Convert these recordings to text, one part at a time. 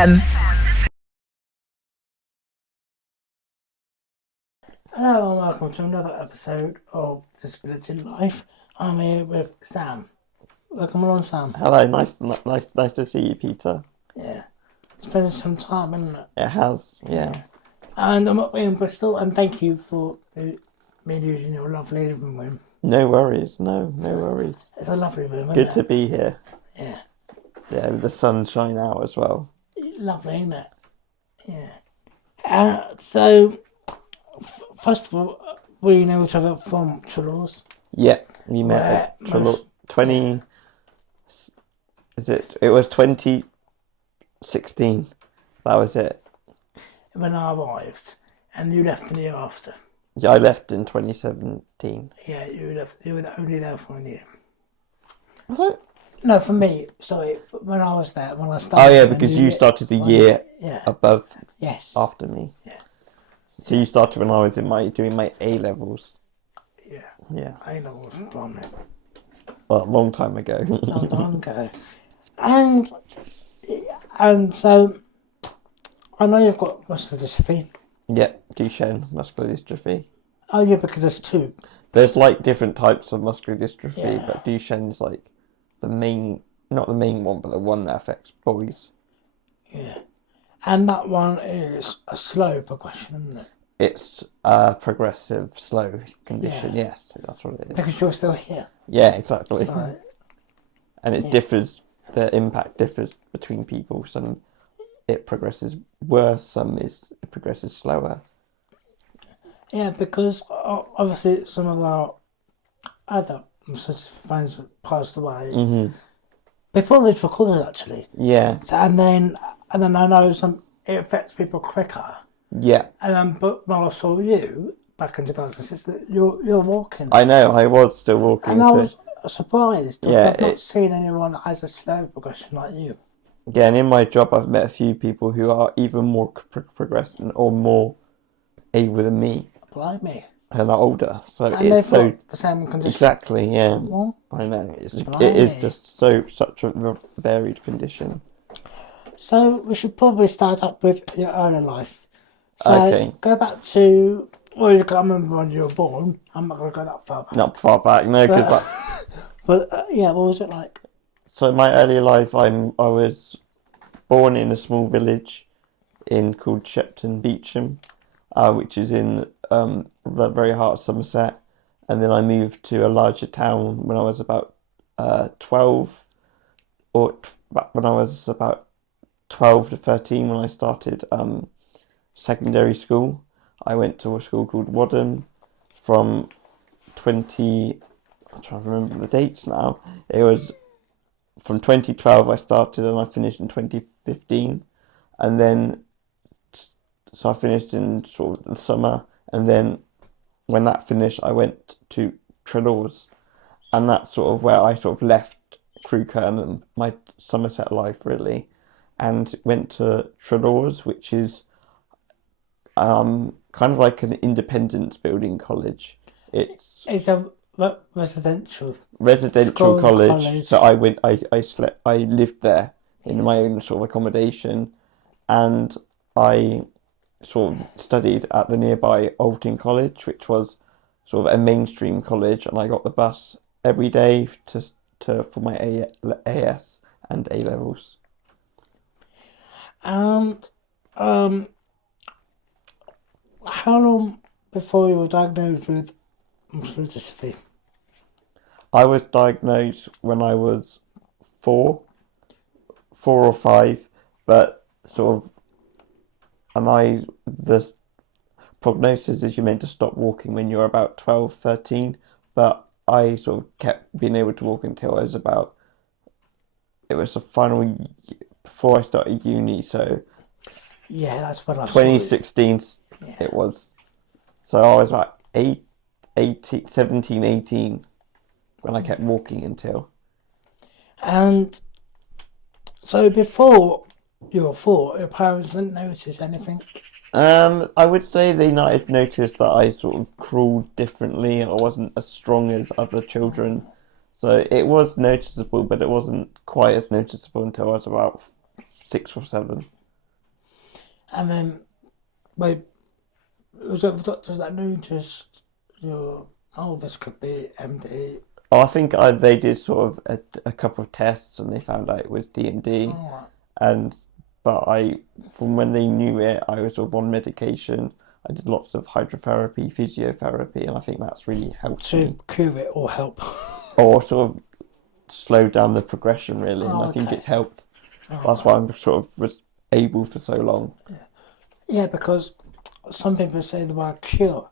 FM. Hello and welcome to another episode of Disability Life. I'm here with Sam. Welcome along, Sam. Hello, nice to see you, Peter. Yeah, it's been some time, hasn't it? It has, yeah. And I'm up here in Bristol, and thank you for me using your lovely living room. No worries, no worries. It's a lovely room, isn't it? Good to be here. Yeah. Yeah, with the sun shine out as well. Lovely, isn't it? Yeah. So, first of all, we know each other from Toulouse. Yeah, we met at 20... It was 2016. That was it. When I arrived, and you left the year after. Yeah, I left in 2017. Yeah, you were only there for a year. Was it? No, for me, sorry, when I was there, when I started. Oh yeah, because you started a year above after me. Yeah. So you started when I was doing my A levels. Yeah. Yeah. A levels, blimey. Well, a long time ago. Long time ago. And so, I know you've got muscular dystrophy. Yeah, duchenne muscular dystrophy. Oh yeah, because there's two. There's like different types of muscular dystrophy, Yeah. but Duchenne's like the main, not the main one, but the one that affects boys. Yeah. And that one is a slow progression, isn't it? It's a progressive, slow condition, yes, that's what it is. Because you're still here. Yeah, exactly. So, And it differs, the impact differs between people. Some it progresses worse, it progresses slower. yeah, because obviously some of our other friends passed away before this recorded, actually. Yeah. So, and then I know it affects people quicker. Yeah. And then, but when I saw you back in 2006, that you're walking. I know, I was still walking. And I was surprised. Yeah, I've not seen anyone that has a slow progression like you. Yeah, and in my job, I've met a few people who are even more progressing or more able than me. Blimey. And are older, so and it's got the same condition. Exactly, yeah. Well, I know it is just such a varied condition. So we should probably start up with your early life. So Okay. Go back to I remember when you were born. I'm not going to go that far back. Not far back, no, because But what was it like? So my early life, I was born in a small village called Shepton Beecham, which is in the very heart of Somerset, and then I moved to a larger town when I was about 12, when I was about 12 to 13 when I started secondary school. I went to a school called Wadden I'm trying to remember the dates now. It was from 2012 I started and I finished in 2015, and then so I finished in sort of the summer, and then when that finished I went to Toulouse, and that's sort of where I sort of left Crewkerne and my Somerset life really, and went to Toulouse, which is kind of like an independence building college. It's a residential college. So I lived there in my own sort of accommodation, and I sort of studied at the nearby Alton College, which was sort of a mainstream college, and I got the bus every day for my AS and A levels. And how long before you were diagnosed with muscular dystrophy? I was diagnosed when I was 4 or 5, but sort of, the prognosis is you're meant to stop walking when you're about 12, 13, but I sort of kept being able to walk until I was it was the final year before I started uni, so yeah, that's what I 2016 it was. So I was about 17, 18 when I kept walking until. And so before you were 4, your parents didn't notice anything? I would say they might have noticed that I sort of crawled differently. I wasn't as strong as other children. So it was noticeable, but it wasn't quite as noticeable until I was about 6 or 7. And then, wait, was it the doctors that noticed this could be MD? I think they did sort of a couple of tests and they found out it was DMD. Oh, But from when they knew it, I was sort of on medication. I did lots of hydrotherapy, physiotherapy, and I think that's really helped me. to cure it or help. Or sort of slow down the progression, really, and Oh, I think okay. it's helped. Oh, That's why I'm sort of was able for so long. yeah, because some people say the word cure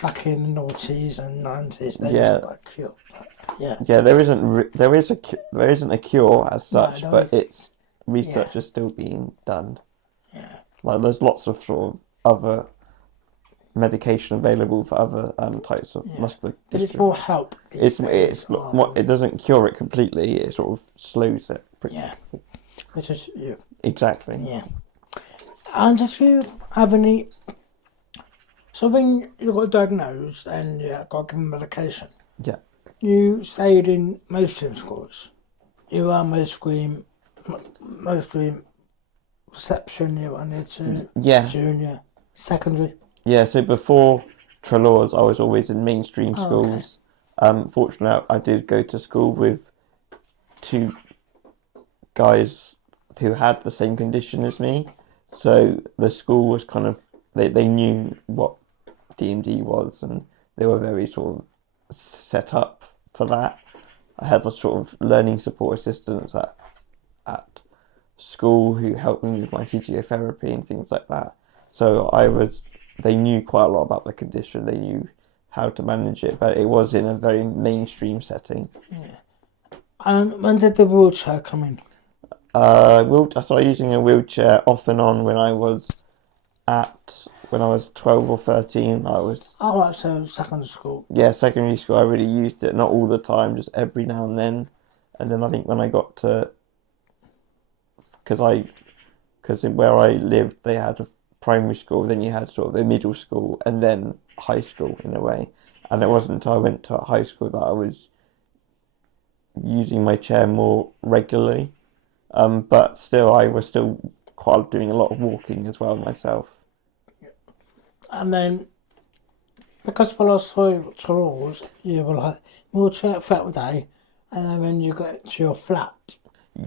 back in the noughties and 90s. They Yeah. used the word cure. But, yeah. Yeah, there isn't a cure as such, there but isn't. it's research is still being done. Yeah. Like there's lots of sort of other medication available for other types of muscular But it's dystrophy. more help. It doesn't cure it completely. It sort of slows it. Yeah. Which is you. Exactly. Yeah. And did you have any? So when you got diagnosed and you got given medication, Yeah. you stayed in mainstream schools. You were mainstream reception. You wanted to Yeah. junior, secondary. Yeah. So before Trelaws, I was always in mainstream Oh, schools. Fortunately, I did go to school with two guys who had the same condition as me. So the school was kind of they knew what DMD was, and they were very sort of set up for that. I had a sort of learning support assistants at school who helped me with my physiotherapy and things like that. So they knew quite a lot about the condition. They knew how to manage it, but it was in a very mainstream setting. Yeah. And when did the wheelchair come in? I started using a wheelchair off and on when I was 12 or 13. Oh, right, so secondary school. Yeah, secondary school. I really used it, not all the time, just every now and then. And then I think when I got to, because where I lived, they had a primary school, then you had sort of a middle school, and then high school in a way. And it wasn't until I went to high school that I was using my chair more regularly. But still, I was still quite doing a lot of walking as well myself. And then, because when I saw Charles, you were like, wheelchair throughout the day, and then when you got to your flat,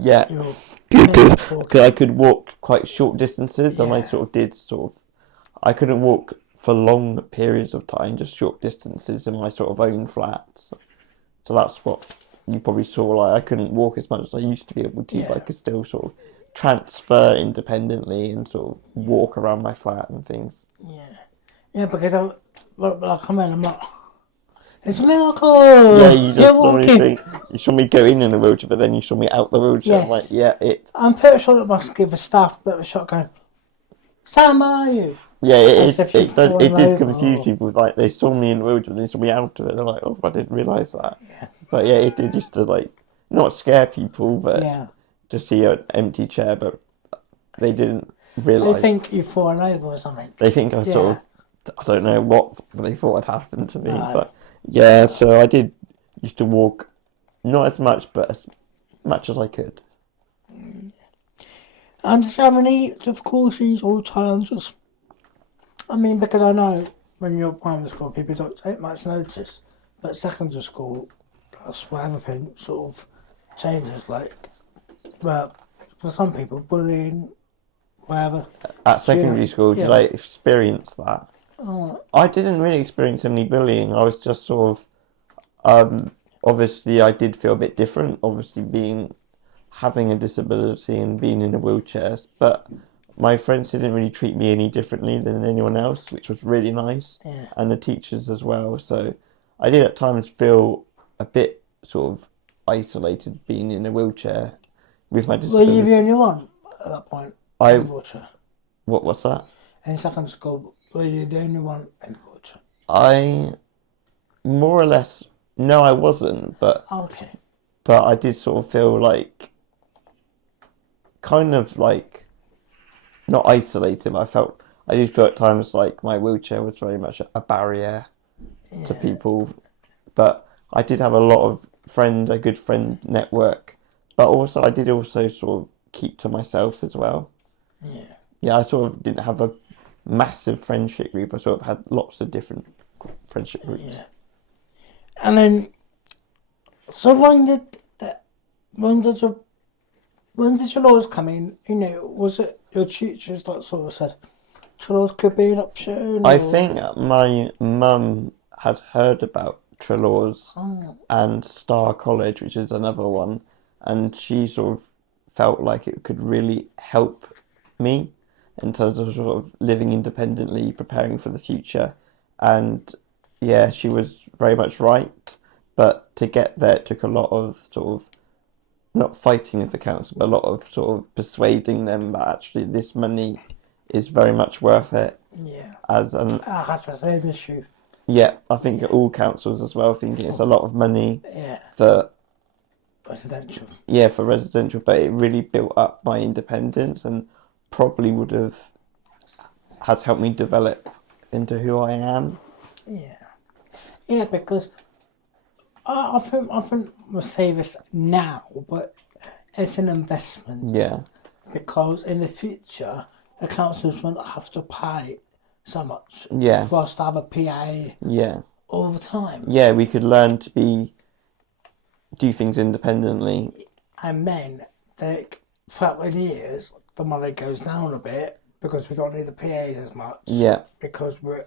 Yeah, you're because I could walk quite short distances, and I Yeah. sort of did I couldn't walk for long periods of time, just short distances in my sort of own flat. So that's what you probably saw. Like I couldn't walk as much as I used to be able to, but I could still sort of transfer independently and sort of walk around my flat and things. Yeah, because I come in, I'm like, it's a miracle! Yeah, you just saw walking. me you saw me go in the wheelchair, but then you saw me out the wheelchair. I'm like, I'm pretty sure that must give the staff a bit of a shock going, Sam, where are you? Yeah, As if you've it fallen did over confuse or- people. Like they saw me in the wheelchair, and they saw me out of it. They're like, "Oh, I didn't realise that." Yeah. But yeah, it did used to like not scare people, but Yeah. just see an empty chair. But they didn't They realise. think you've fallen over or something. They think I sort Yeah. of, I don't know what they thought had happened to me, No. but yeah. So I did used to walk, not as much, but as much as I could. And did you have any difficulties or challenges? I mean, because I know when you're at primary school, people don't take much notice, but secondary school, that's where everything sort of changes. Like, well, for some people, bullying, whatever. At secondary school, did I experience that? Oh, I didn't really experience any bullying. I was just sort of, obviously I did feel a bit different, obviously having a disability and being in a wheelchair, but my friends didn't really treat me any differently than anyone else, which was really nice, yeah. and the teachers as well. So I did at times feel a bit sort of isolated being in a wheelchair with my Were disability. you the only one at that point in the wheelchair? What's that? In secondary school, were you the only one in the wheelchair? I more or less, no, I wasn't, but Okay. I did sort of feel like, kind of like, not isolated. I did feel at times like my wheelchair was very much a barrier to people, but I did have a good friend network, but also I did also sort of keep to myself as well. Yeah. I sort of didn't have a massive friendship group. I sort of had lots of different friendship groups. Yeah. And then, so when did your laws come in? You know, was it your teachers that sort of said Trelaws could be an option? I or- think my mum had heard about Trelaws and Star College, which is another one, and she sort of felt like it could really help me in terms of sort of living independently, preparing for the future. And yeah, she was very much right. But to get there, it took a lot of sort of not fighting with the council, but a lot of sort of persuading them that actually this money is very much worth it. Yeah. As an I had the same issue. yeah, I think all councils as well think it's a lot of money Yeah. for Residential. for residential, but it really built up my independence and probably would have has helped me develop into who I am. Yeah. Yeah, because I think we'll say this now, but it's an investment. Yeah, Because in the future, the councils won't have to pay so much Yeah. for us to have a PA yeah, all the time. yeah. We could learn to do things independently. And then, throughout the years, the money goes down a bit because we don't need the PAs as much. Yeah, Because we're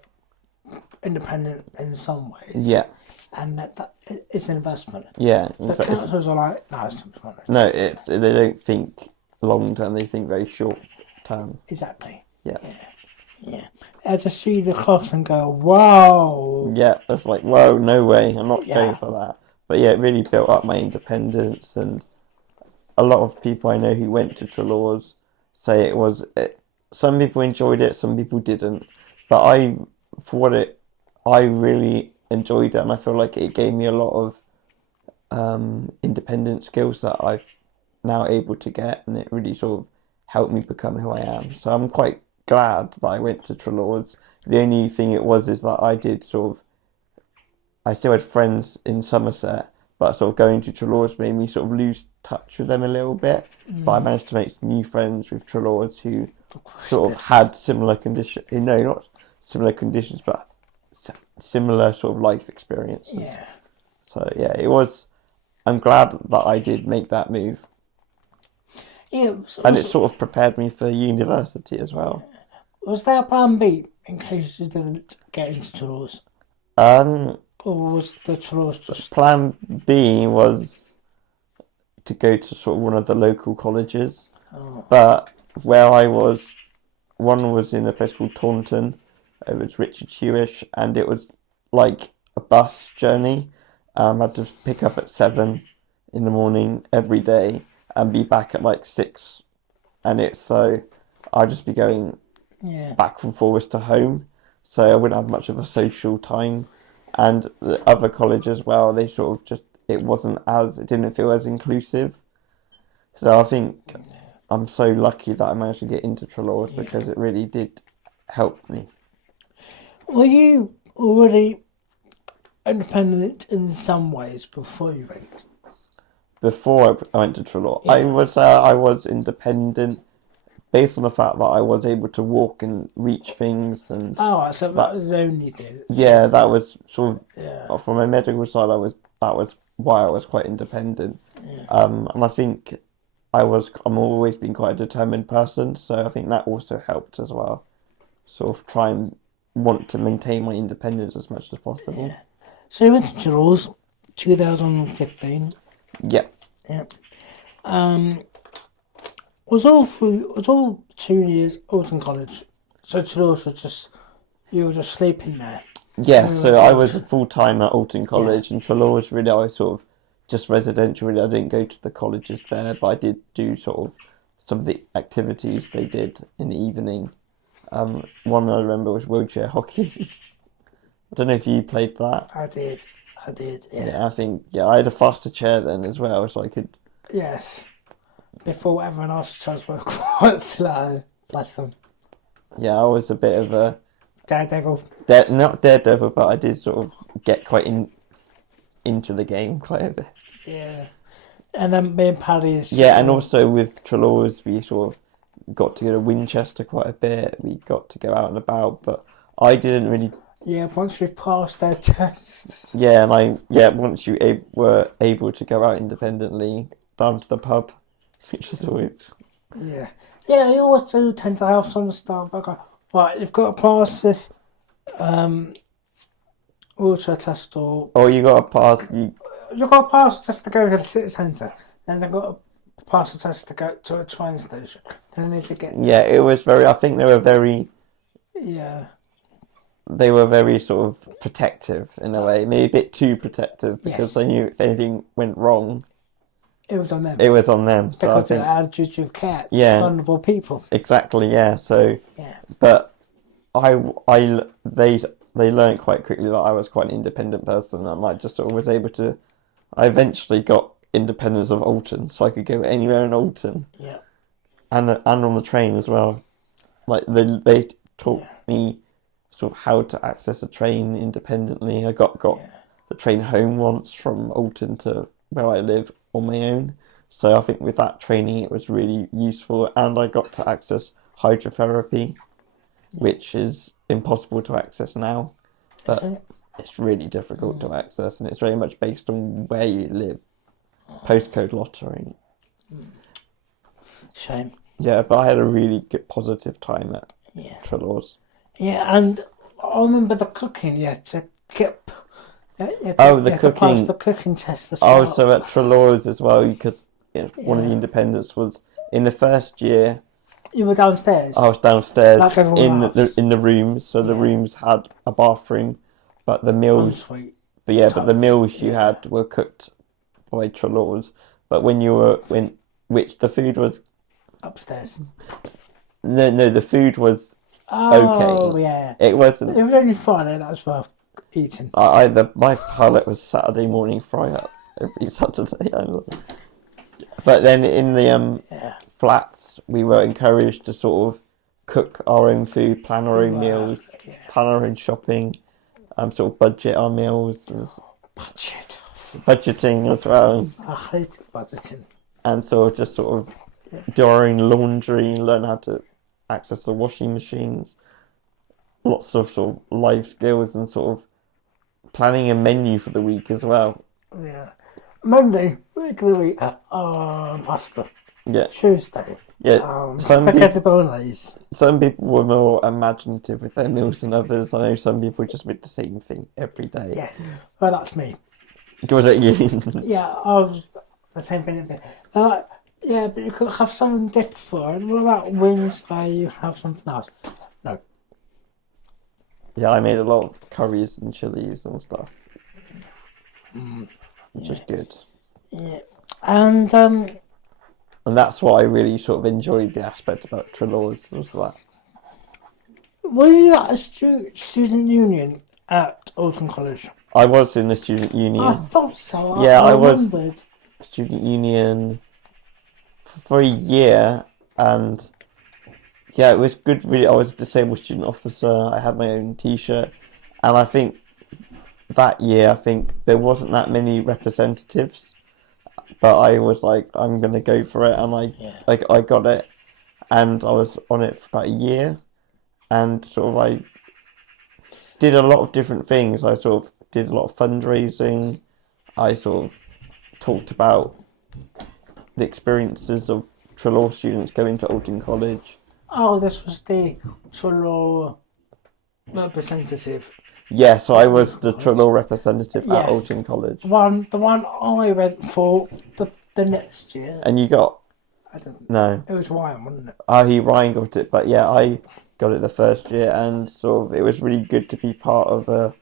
independent in some ways. yeah, And that it's an investment. yeah. But So it's- councils are like, no, it's not money. no, they don't think long term. They think very short term. Exactly. Yeah. Yeah. I just see the cost and go, wow. Yeah, it's like, whoa, no way, I'm not Yeah. going for that. But yeah, it really built up my independence, and a lot of people I know who went to Trelaws say some people enjoyed it, some people didn't. But I really enjoyed it, and I feel like it gave me a lot of independent skills that I've now able to get, and it really sort of helped me become who I am. So I'm quite glad that I went to Trelaws. The only thing is that I still had friends in Somerset, but sort of going to Trelaws made me sort of lose touch with them a little bit. But I managed to make some new friends with Trelaws who sort of had similar conditions. No, not similar conditions, but similar sort of life experiences. Yeah. So yeah, I'm glad that I did make that move. Yeah. And it sort of prepared me for university as well. Was there a plan B in case you didn't get into Trelaws? Or was the Trelaws just... Plan B was to go to sort of one of the local colleges. Oh. But where I was, one was in a place called Taunton. It was Richard Hewish, and it was like a bus journey. I had to pick up at 7 in the morning every day and be back at like 6. And so I'd just be going back and forwards to home. So I wouldn't have much of a social time. And the other college as well, they sort of it didn't feel as inclusive. So I think I'm so lucky that I managed to get into Trelaws because it really did help me. Were you already independent in some ways before you went? Before I went to Trelaws, Yeah. I was independent based on the fact that I was able to walk and reach things, and So that was the only thing. yeah, that was sort Yeah. of from a medical side. That was why I was quite independent. And I think I'm always been quite a determined person, so I think that also helped as well. Sort of try and want to maintain my independence as much as possible. Yeah. So you went to Trelaws 2015. Yeah. Yeah. Was all 2 years Alton College. So Trelaws was you were just sleeping there. Yeah, so I was full time at Alton College, and Trelaws really I was sort of just residential. Really, I didn't go to the colleges there, but I did do sort of some of the activities they did in the evening. One I remember was wheelchair hockey. I don't know if you played that. I did. Yeah. Yeah, I think I had a faster chair then as well, so I could. Yes. Before everyone else chose were quite slow. Bless them. Yeah, I was a bit of a Daredevil. not daredevil, but I did sort of get quite into the game quite a bit. Yeah. And then me and Paddy's... Yeah, and also with Trelaws, we sort of got to go to Winchester quite a bit. We got to go out and about, but I didn't really. Yeah, once we passed their tests. Yeah, once you were able to go out independently down to the pub, which is always. Yeah. Yeah, you always do tend to have some stuff. Okay, right, you've got to pass this wheelchair test or. Oh, you got to pass. You've got to pass the test to go to the city centre. Then they've got to pass the test to go to a train station. Then they need to get. Yeah, it was very. I think they were very. Yeah. They were very sort of protective in a way, maybe a bit too protective because they knew if anything went wrong, it was on them. It was on them. So because I think, of the attitude of care. Yeah. Vulnerable people. Exactly. Yeah. So. Yeah. But they learned quite quickly that I was quite an independent person, and I just sort of was able to. I eventually got independence of Alton, so I could go anywhere in Alton. Yeah. And on the train as well. Like they taught me sort of how to access a train independently. I got the train home once from Alton to where I live on my own. So I think with that training it was really useful, and I got to access hydrotherapy, which is impossible to access now. But it's really difficult to access, and it's very much based on where you live. Postcode lottery. Shame. Yeah, but I had a really good positive time at Trelawney's. Yeah, and I remember the cooking. You had to get. To pass the cooking test as well. Oh, so at Trelawney's as well, because one of the independents was in the first year. You were downstairs. I was downstairs like in the rooms. So the rooms had a bathroom, but the meals. But the meals you had were cooked by Trelawney's. But when you were the food was upstairs. No, the food was okay. Yeah. It wasn't. It was only Friday that was worth eating. My palate was Saturday morning fry up every Saturday. But then in the flats, we were encouraged to sort of cook our own food, plan our own meals, plan our own shopping, sort of budget our meals. Budgeting as well. I hated budgeting. And so just sort of do our own laundry, learn how to access the washing machines. Lots of sort of life skills and sort of planning a menu for the week as well. Yeah. Monday, week of the week, pasta. Yeah. Tuesday. Yeah. Spaghetti bolognese. Some people were more imaginative with their meals than others. I know some people just made the same thing every day. Yeah. Well, that's me. Was it you? Yeah, I was the same thing. Yeah, but you could have something different. What about Wednesday? You have something else? No. Yeah, I made a lot of curries and chilies and stuff, which is good. Yeah, and that's what I really sort of enjoyed the aspect about Trelawney's was that. Were you at a student union at Alton College? I was in the student union. I thought so. Yeah, I remembered. was student union for a year, and it was good. Really, I was a disabled student officer. I had my own T-shirt, and I think that year, there wasn't that many representatives, but I was like, I'm gonna go for it, and I got it, and I was on it for about a year, and sort of I did a lot of different things. I sort of did a lot of fundraising. I sort of talked about the experiences of Trelawney students going to Alton College. Oh, this was the Trelawney representative. Yeah, so I was the Trelawney representative at Alton College. The one I went for the next year. And you got? I don't know. No. It was Ryan, wasn't it? Ryan got it, but yeah, I got it the first year, and sort of it was really good to be part of a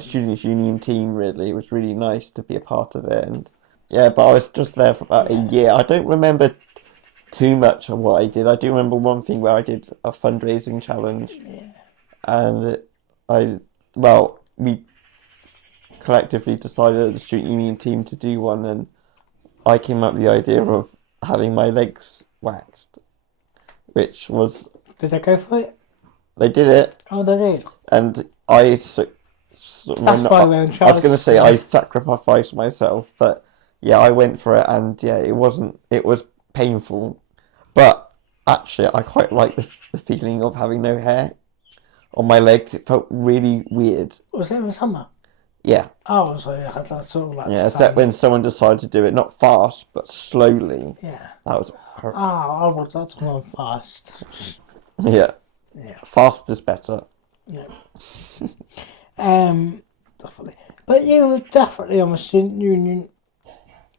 students' union team. Really, it was really nice to be a part of it, and but I was just there for about a year. I don't remember too much of what I did. I do remember one thing where I did a fundraising challenge, and we collectively decided as the student union team to do one, and I came up with the idea of having my legs waxed, which was. Did they go for it? They did it. Oh, they did. And I was going to say I sacrificed myself, but I went for it, and it was painful, but actually, I quite like the feeling of having no hair on my legs. It felt really weird. Was it in the summer? Yeah. Oh, so you had that sort of like. Yeah, except when someone decided to do it, not fast, but slowly. Yeah. That was... I was that's going fast. Yeah. Yeah. Fast is better. Yeah. Definitely. But you were definitely on the student union.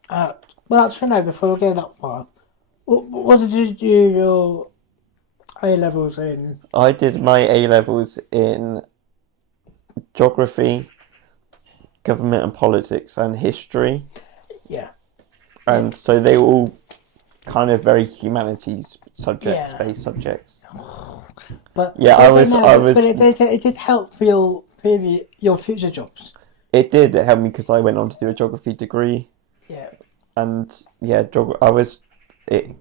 Well, actually, no. Before we go that far, what did you do your A levels in? I did my A levels in geography, government and politics, and history. Yeah. And so they were all kind of very humanities subjects, based subjects. But yeah, I was. But it did help for your future jobs. It did. It helped me because I went on to do a geography degree. Yeah. And yeah, I was. It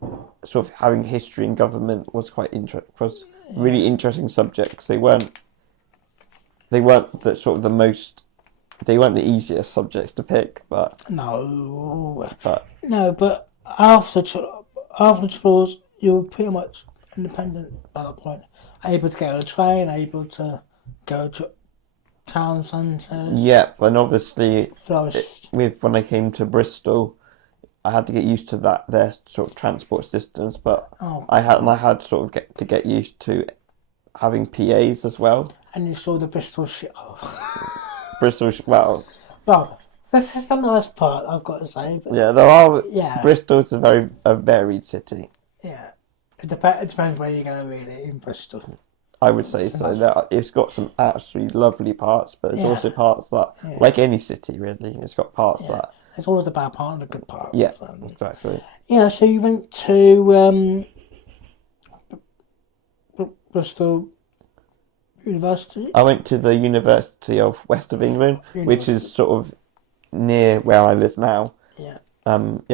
sort of having history and government was quite really interesting subjects. They weren't the sort of the most. They weren't the easiest subjects to pick, but but after tours, you were pretty much independent at that point. Able to get on a train, able to go to town centre. Yeah, and obviously, flourish. When I came to Bristol, I had to get used to their sort of transport systems, but I had sort of to get used to having PAs as well. And you saw the Bristol shit. Bristol, well, this is the nice part, I've got to say. But yeah, there are. Yeah. Bristol's a varied city. Yeah, it depends where you're going really in Bristol. I would say so. It's got some absolutely lovely parts, but there's also parts that, like any city, really, it's got parts that. There's always the bad part and the good part. Yeah, exactly. Yeah, so you went to Bristol University? I went to the University of West of England, which is sort of near where I live now. Yeah.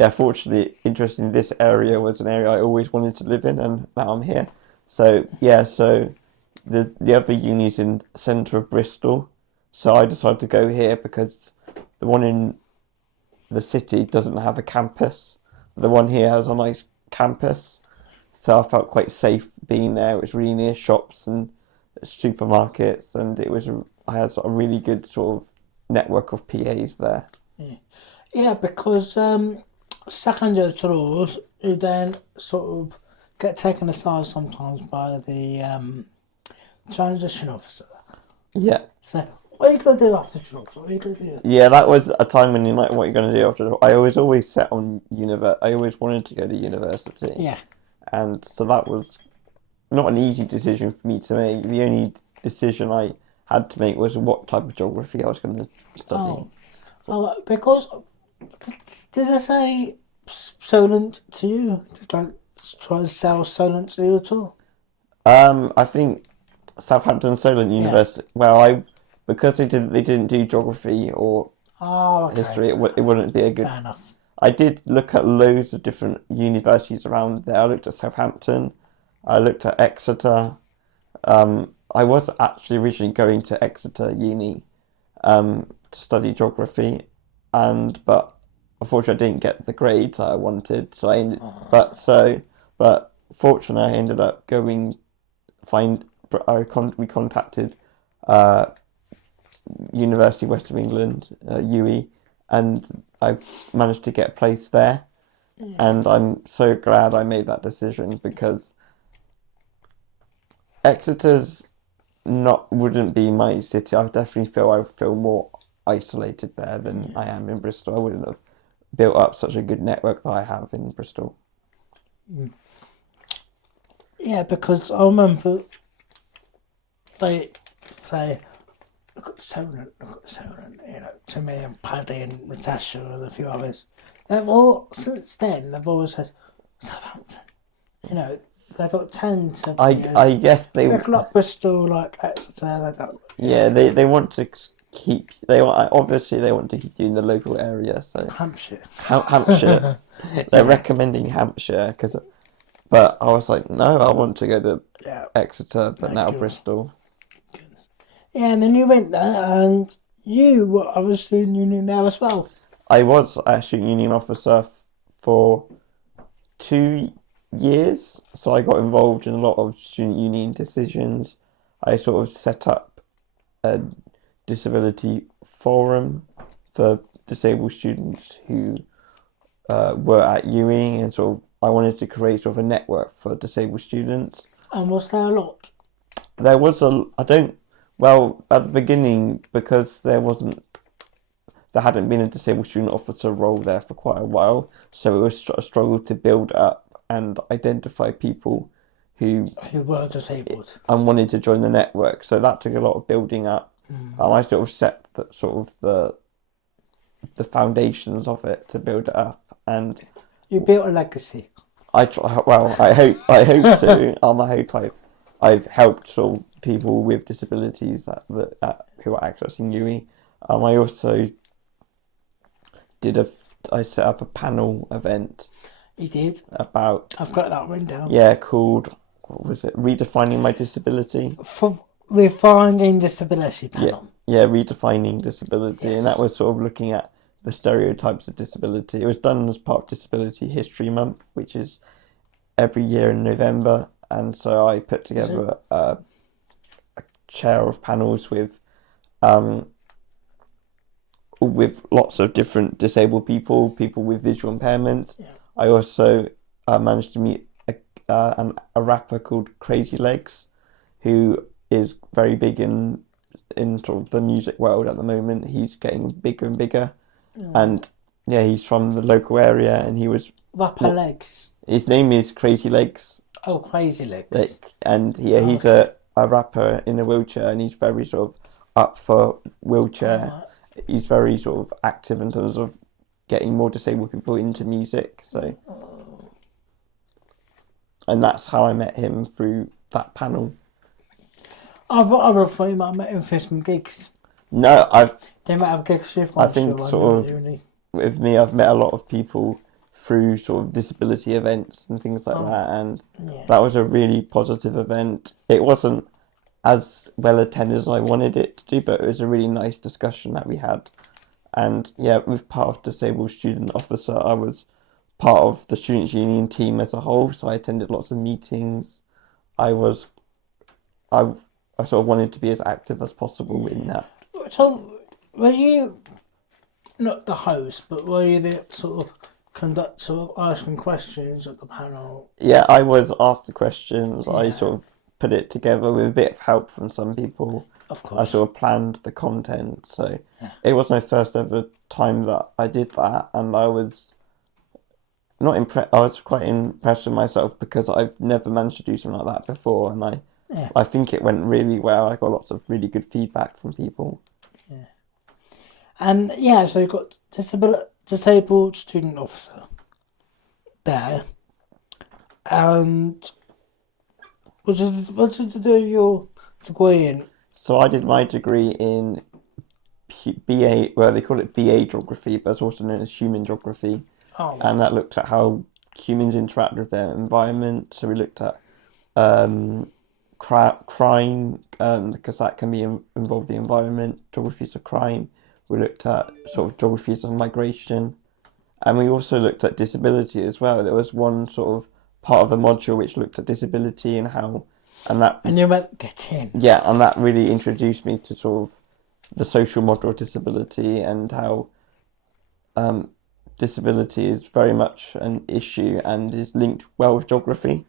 Fortunately, interesting, this area was an area I always wanted to live in, and now I'm here. So, the other uni's in the centre of Bristol, so I decided to go here because the one in the city doesn't have a campus. The one here has a nice campus, so I felt quite safe being there. It was really near shops and supermarkets, and I had sort of really good sort of network of PAs there. Yeah, because secondary tours, you then sort of get taken aside sometimes by the transition officer. Yeah. So, what are you going to do after jobs? What are you going to do? Yeah, that was a time when you're like, what are you going to do after jobs? I was always set on I always wanted to go to university. Yeah. And so that was not an easy decision for me to make. The only decision I had to make was what type of geography I was going to study. Oh, because does it say Solent to you? Did I try to sell Solent to you at all? I think Southampton Solent University. Well, because they didn't do geography or history. It wouldn't be a good. Fair enough. I did look at loads of different universities around there. I looked at Southampton. I looked at Exeter. I was actually originally going to Exeter Uni to study geography, but unfortunately I didn't get the grades I wanted. So but fortunately I ended up we contacted University of West of England, UE, and I managed to get a place there. And I'm so glad I made that decision because Exeter's wouldn't be my city. I definitely feel more isolated there than I am in Bristol. I wouldn't have built up such a good network that I have in Bristol. Yeah, because I remember they say, look at Solent, to me and Paddy and Natasha and a few others. Since then, they've always said, Southampton. They don't tend to. I guess they like Bristol, like Exeter. They don't. Yeah, they want to keep. They want to keep you in the local area. So Hampshire. Hampshire. They're recommending Hampshire but I was like, no, I want to go to Exeter, but now Bristol. Yeah, and then you went there, and you were obviously in union there as well. I was actually a union officer for 2 years. So I got involved in a lot of student union decisions. I sort of set up a disability forum for disabled students who were at uni, and sort of I wanted to create sort of a network for disabled students. And was there a lot? There was at the beginning, because there hadn't been a disabled student officer role there for quite a while, so it was a struggle to build up and identify people who were disabled and wanted to join the network. So that took a lot of building up. And I sort of set the foundations of it to build it up, and you built a legacy. I try. Well, I hope to. I hope I've helped sort of people with disabilities who are accessing UE. I also I set up a panel event. You did? About... I've got that written down. Yeah, called, what was it? Redefining My Disability. For Redefining Disability panel. Yeah, Redefining Disability. Yes. And that was sort of looking at the stereotypes of disability. It was done as part of Disability History Month, which is every year in November. And so I put together a chair of panels with lots of different disabled people with visual impairment. Yeah. I also managed to meet a rapper called Crazy Legs, who is very big in sort of the music world at the moment. He's getting bigger and bigger. And yeah, he's from the local area, and he was... Rapper Legs. His name is Crazy Legs. Oh, Crazy Legs. And he's a rapper in a wheelchair, and he's very sort of up for wheelchair. He's very sort of active in terms of getting more disabled people into music. So, and that's how I met him, through that panel. I would have thought you might have met him for some gigs. No, They might have gigs with I think sort of with me, I've met a lot of people through sort of disability events and things like that, and that was a really positive event. It wasn't as well attended as I wanted it to do, but it was a really nice discussion that we had. And yeah, with part of Disabled Student Officer, I was part of the Students' Union team as a whole, so I attended lots of meetings. I sort of wanted to be as active as possible in that. So, were you not the host, but were you the sort of conductor of asking questions at the panel? Yeah, I was asked the questions. Yeah. I sort of put it together with a bit of help from some people. Of course. I sort of planned the content, so it was my first ever time that I did that, and I was not impressed. I was quite impressed with myself, because I've never managed to do something like that before, and I think it went really well. I got lots of really good feedback from people. Yeah. And so you got disabled student officer there, and what did you do your degree in? So I did my degree in BA, well, they call it BA geography, but it's also known as human geography. Oh. And that looked at how humans interact with their environment. So we looked at crime, because that can be involved the environment, geographies of crime. We looked at sort of geographies of migration. And we also looked at disability as well. There was one sort of part of the module which looked at disability and how... And you went, get in. Yeah, and that really introduced me to sort of the social model of disability, and how disability is very much an issue and is linked well with geography.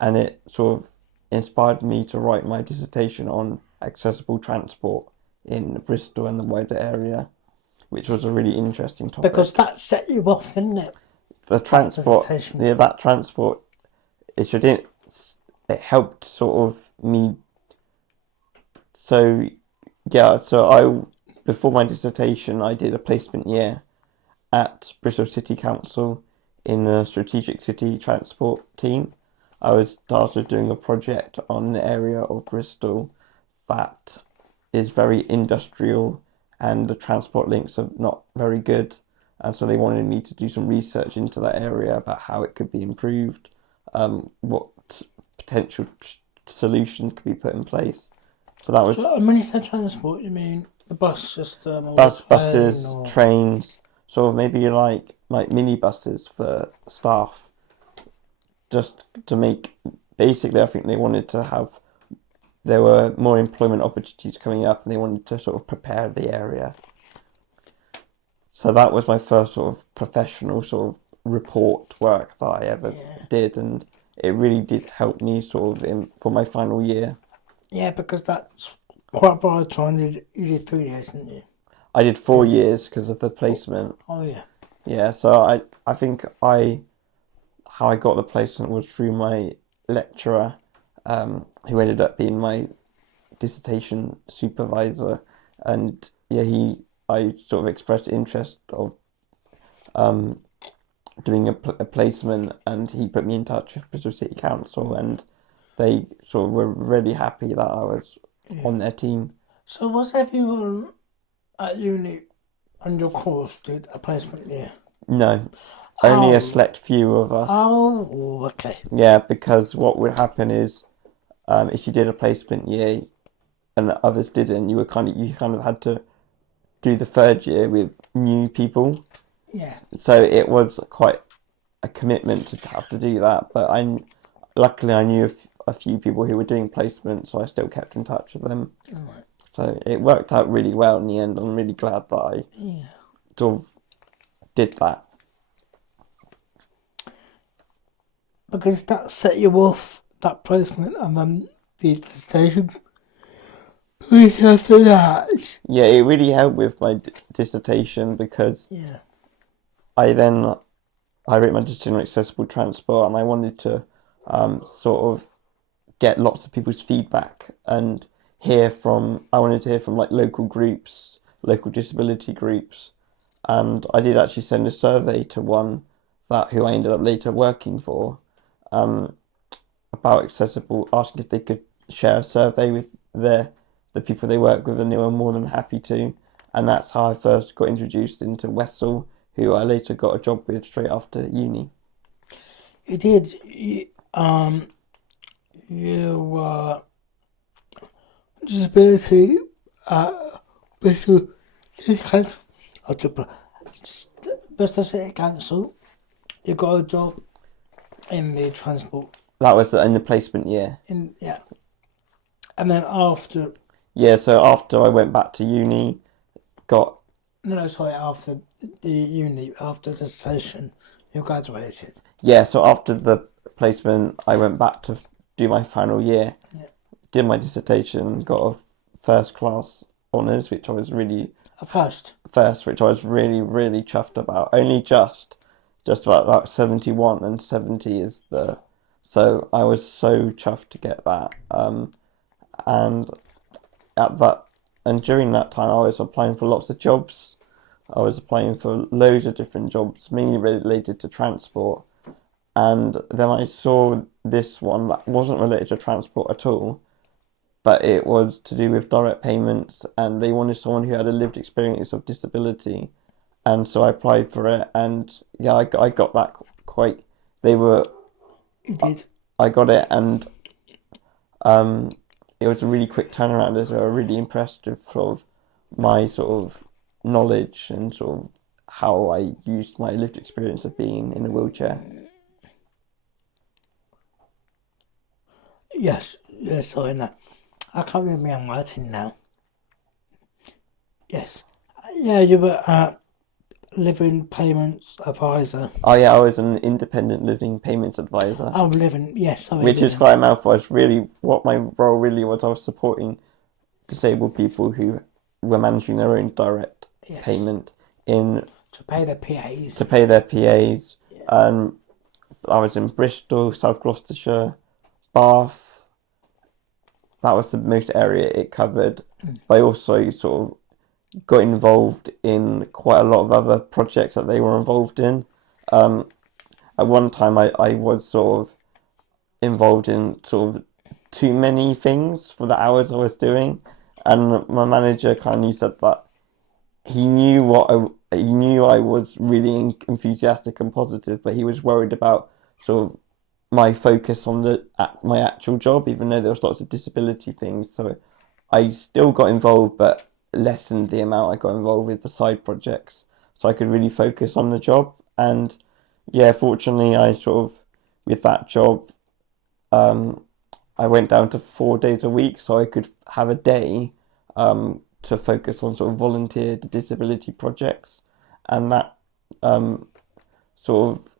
And it sort of inspired me to write my dissertation on accessible transport in Bristol and the wider area, which was a really interesting topic. Because that set you off, didn't it? The transport, that transport, it helped sort of me. So before my dissertation, I did a placement year at Bristol City Council in the strategic city transport team. I was started doing a project on an area of Bristol that is very industrial, and the transport links are not very good. And so they wanted me to do some research into that area about how it could be improved, what potential solutions could be put in place. So that was... So when you say transport, you mean the bus system? Or buses, trains, sort of maybe like minibuses for staff. just to make, basically I think they wanted to have, there were more employment opportunities coming up and they wanted to sort of prepare the area. So that was my first sort of professional sort of report work that I ever did, and it really did help me sort of for my final year. Yeah, because that's quite vital. You did 3 years, didn't you? I did 4 years because of the placement. Oh yeah. Yeah, so I think how I got the placement was through my lecturer, who ended up being my dissertation supervisor, and yeah, I sort of expressed interest of doing a placement, and he put me in touch with Bristol City Council, and they sort of were really happy that I was on their team. So was everyone at uni on your course did a placement year? No, only a select few of us. Oh, okay. Yeah, because what would happen is, if you did a placement year and the others didn't, you kind of had to do the third year with new people. Yeah. So it was quite a commitment to have to do that. But luckily I knew a few people who were doing placements, so I still kept in touch with them. Right. So it worked out really well in the end. I'm really glad that I sort of did that. Because that set you off, that placement, and then the dissertation. Please after that. Yeah, it really helped with my dissertation because I wrote my dissertation on accessible transport, and I wanted to sort of get lots of people's feedback and I wanted to hear from like local groups, local disability groups, and I did actually send a survey to one who I ended up later working for, about accessible, asking if they could share a survey with the people they work with, and they were more than happy to. And that's how I first got introduced into Wessel, who I later got a job with straight after uni. You did. You were disability at Bristol City Council. Bristol City Council. You got a job in the transport. That was in the placement year. And then after. Yeah, so after I went back to uni, after the uni, after the session, you graduated. Yeah, so after the placement, I went back to do my final year, did my dissertation, got a first class honours, which I was really... First, which I was really, really chuffed about. Only just about like 71 and 70 is the... So I was so chuffed to get that. And during that time, I was applying for lots of jobs. I was applying for loads of different jobs, mainly related to transport. And then I saw this one that wasn't related to transport at all, but it was to do with direct payments, and they wanted someone who had a lived experience of disability. And so I applied for it, and yeah, I got that quite... You did? I got it, and it was a really quick turnaround, as they were really impressed with sort of my sort of knowledge and sort of how I used my lived experience of being in a wheelchair. Yes, I know. I can't remember my handwriting now. Yes. Yeah, you were living payments advisor. Oh yeah, I was an independent living payments advisor. Oh, living, yes. Sorry, which is quite a mouthful. It's really what my role really was. I was supporting disabled people who were managing their own direct payment to pay their PAs. Yeah. I was in Bristol, South Gloucestershire, Bath. That was the most area it covered. But I also sort of got involved in quite a lot of other projects that they were involved in. At one time, I was sort of involved in sort of too many things for the hours I was doing, and my manager kindly said that he knew I was really enthusiastic and positive, but he was worried about sort of my focus on my actual job, even though there was lots of disability things. So I still got involved, but lessened the amount I got involved with the side projects, so I could really focus on the job. And yeah, fortunately, I sort of with that job, I went down to 4 days a week, so I could have a day to focus on sort of volunteer disability projects, and that sort of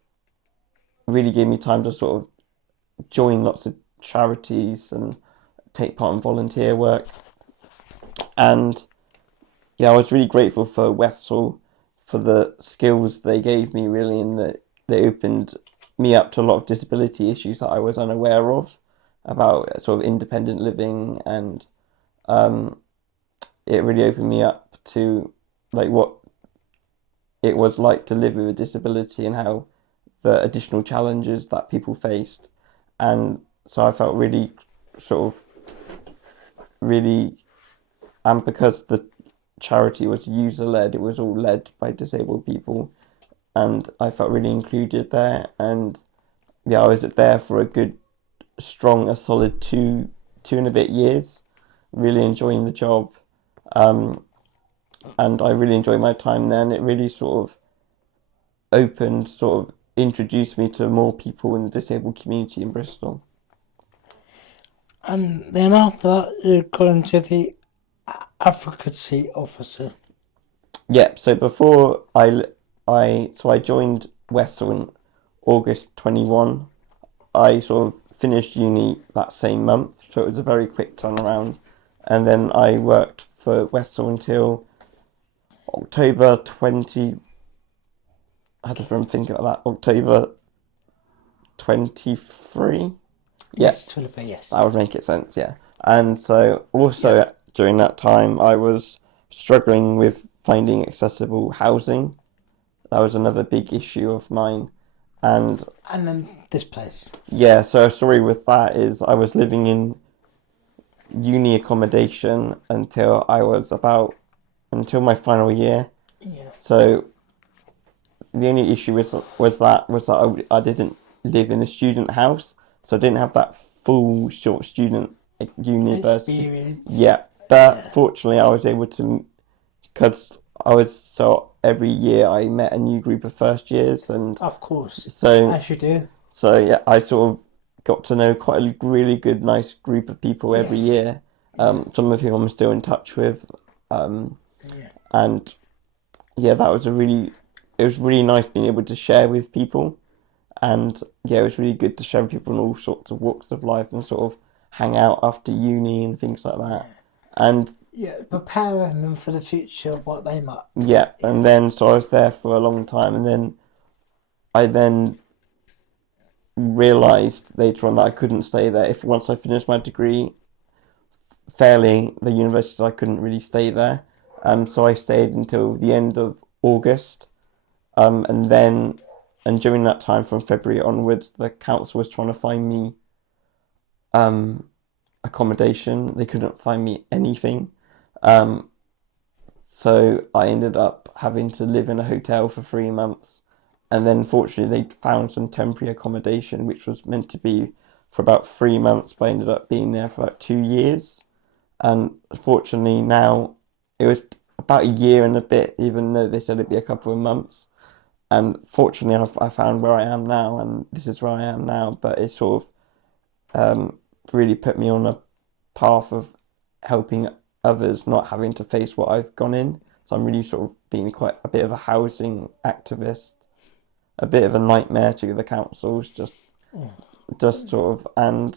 really gave me time to sort of join lots of charities and take part in volunteer work. And yeah, I was really grateful for Westall for the skills they gave me, really, in that they opened me up to a lot of disability issues that I was unaware of, about sort of independent living, and it really opened me up to like what it was like to live with a disability and how the additional challenges that people faced. And so I felt really sort of really, and because the charity was user-led, it was all led by disabled people, and I felt really included there. And yeah, I was there for a good, a solid two and a bit years, really enjoying the job. And I really enjoyed my time there, and it really sort of introduced me to more people in the disabled community in Bristol. And then after that, you got into the advocacy officer. Yeah, so before I joined Westall in August 21. I sort of finished uni that same month, so it was a very quick turnaround. And then I worked for Westall until October 20. I had to think about that. October 23. Yes, 23, yes. That would make it sense, yeah. And so also during that time, I was struggling with finding accessible housing. That was another big issue of mine. And then this place. Yeah, so a story with that is I was living in uni accommodation until my final year. Yeah. So the only issue was that I didn't live in a student house, so I didn't have that full short student university experience. Yeah, but fortunately I was able to, because every year I met a new group of first years, and of course, so as you do. So yeah, I sort of got to know quite a really good, nice group of people every year. Some of whom I'm still in touch with, and yeah, it was really nice being able to share with people, and yeah, it was really good to share with people in all sorts of walks of life and sort of hang out after uni and things like that, and preparing them for the future, what they might. And then so I was there for a long time, and then I realised later on that I couldn't stay there. Once I finished my degree, the university, I couldn't really stay there. So I stayed until the end of August, and during that time, from February onwards, the council was trying to find me accommodation. They couldn't find me anything, so I ended up having to live in a hotel for 3 months. And then fortunately they found some temporary accommodation, which was meant to be for about 3 months, but I ended up being there for about 2 years. And fortunately now it was about a year and a bit, even though they said it'd be a couple of months. And fortunately I found where I am now, and this is where I am now. But it sort of really put me on a path of helping others not having to face what I've gone in. So I'm really sort of being quite a bit of a housing activist. A bit of a nightmare to the councils, and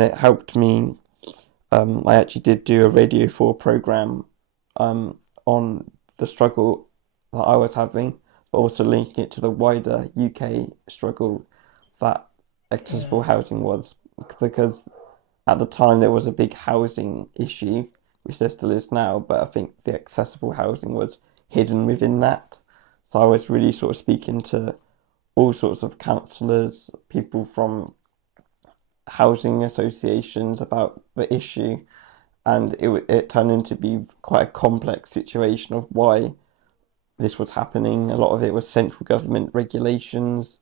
it helped me. I actually did do a Radio 4 programme on the struggle that I was having, but also linking it to the wider UK struggle that accessible housing was, because at the time there was a big housing issue, which there still is now, but I think the accessible housing was hidden within that. So I was really sort of speaking to all sorts of councillors, people from housing associations about the issue, and it turned into be quite a complex situation of why this was happening. A lot of it was central government regulations,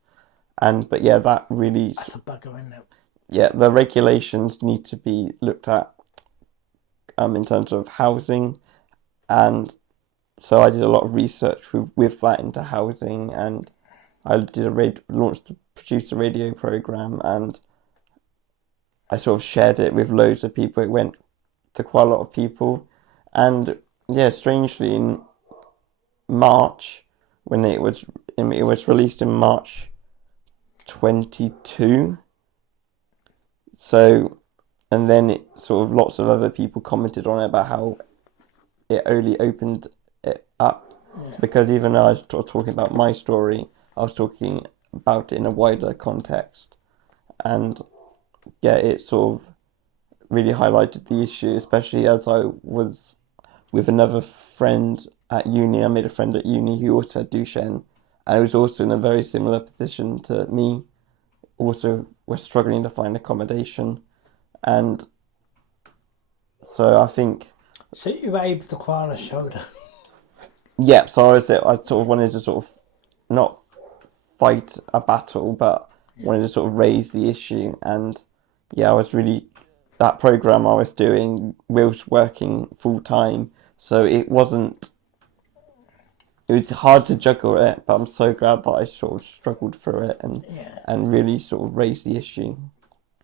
that's a bugger, isn't it? Yeah, the regulations need to be looked at in terms of housing, and so I did a lot of research with that into housing, and produced a radio program, and I sort of shared it with loads of people. It went to quite a lot of people, and yeah, strangely in March, when it was released in March 22. So, and then it sort of lots of other people commented on it about how it only opened it up, because even though I was talking about my story, I was talking about it in a wider context, and yeah, it sort of really highlighted the issue, especially as I was with another friend at uni. I made a friend at uni who also had Duchenne, and was also in a very similar position to me. Also, was struggling to find accommodation, and so I think. So you were able to cry on a shoulder. Yeah, so I sort of wanted to sort of not fight a battle, but wanted to sort of raise the issue, and yeah, that program I was doing, we was working full time, so it was hard to juggle it, but I'm so glad that I sort of struggled through it and really sort of raised the issue.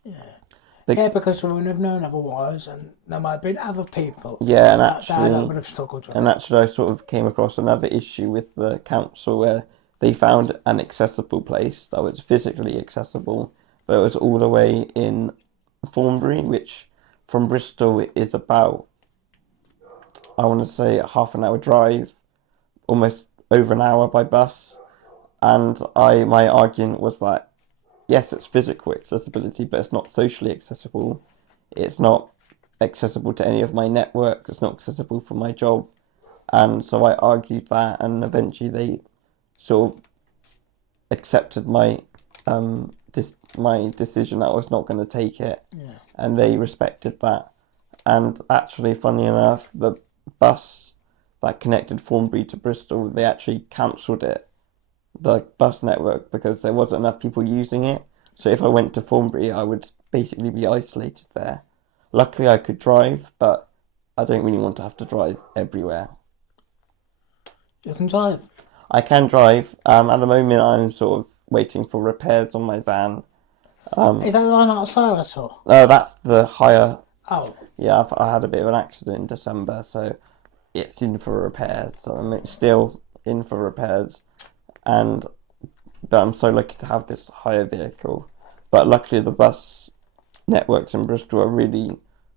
Yeah, because we would have known otherwise, and there might have been other people. Yeah, and that would have struggled with it. Actually, I sort of came across another issue with the council where they found an accessible place that was physically accessible, but it was all the way in Thornbury, which from Bristol is about, I want to say, a half an hour drive, almost over an hour by bus. And my argument was that, yes, it's physical accessibility, but it's not socially accessible. It's not accessible to any of my network. It's not accessible for my job. And so I argued that, and eventually they sort of accepted my my decision that I was not going to take it. Yeah. And they respected that. And actually, funny enough, the bus that connected Thornbury to Bristol, they actually cancelled it, the bus network, because there wasn't enough people using it. So if I went to Thornbury, I would basically be isolated there. Luckily, I could drive, but I don't really want to have to drive everywhere. You can drive? I can drive. At the moment, I'm sort of waiting for repairs on my van. Is that the one outside I saw? Oh, that's the higher. Oh. Yeah, I had a bit of an accident in December, so it's in for repairs. So I'm still in for repairs, but I'm so lucky to have this hire vehicle. But luckily, the bus networks in Bristol are really,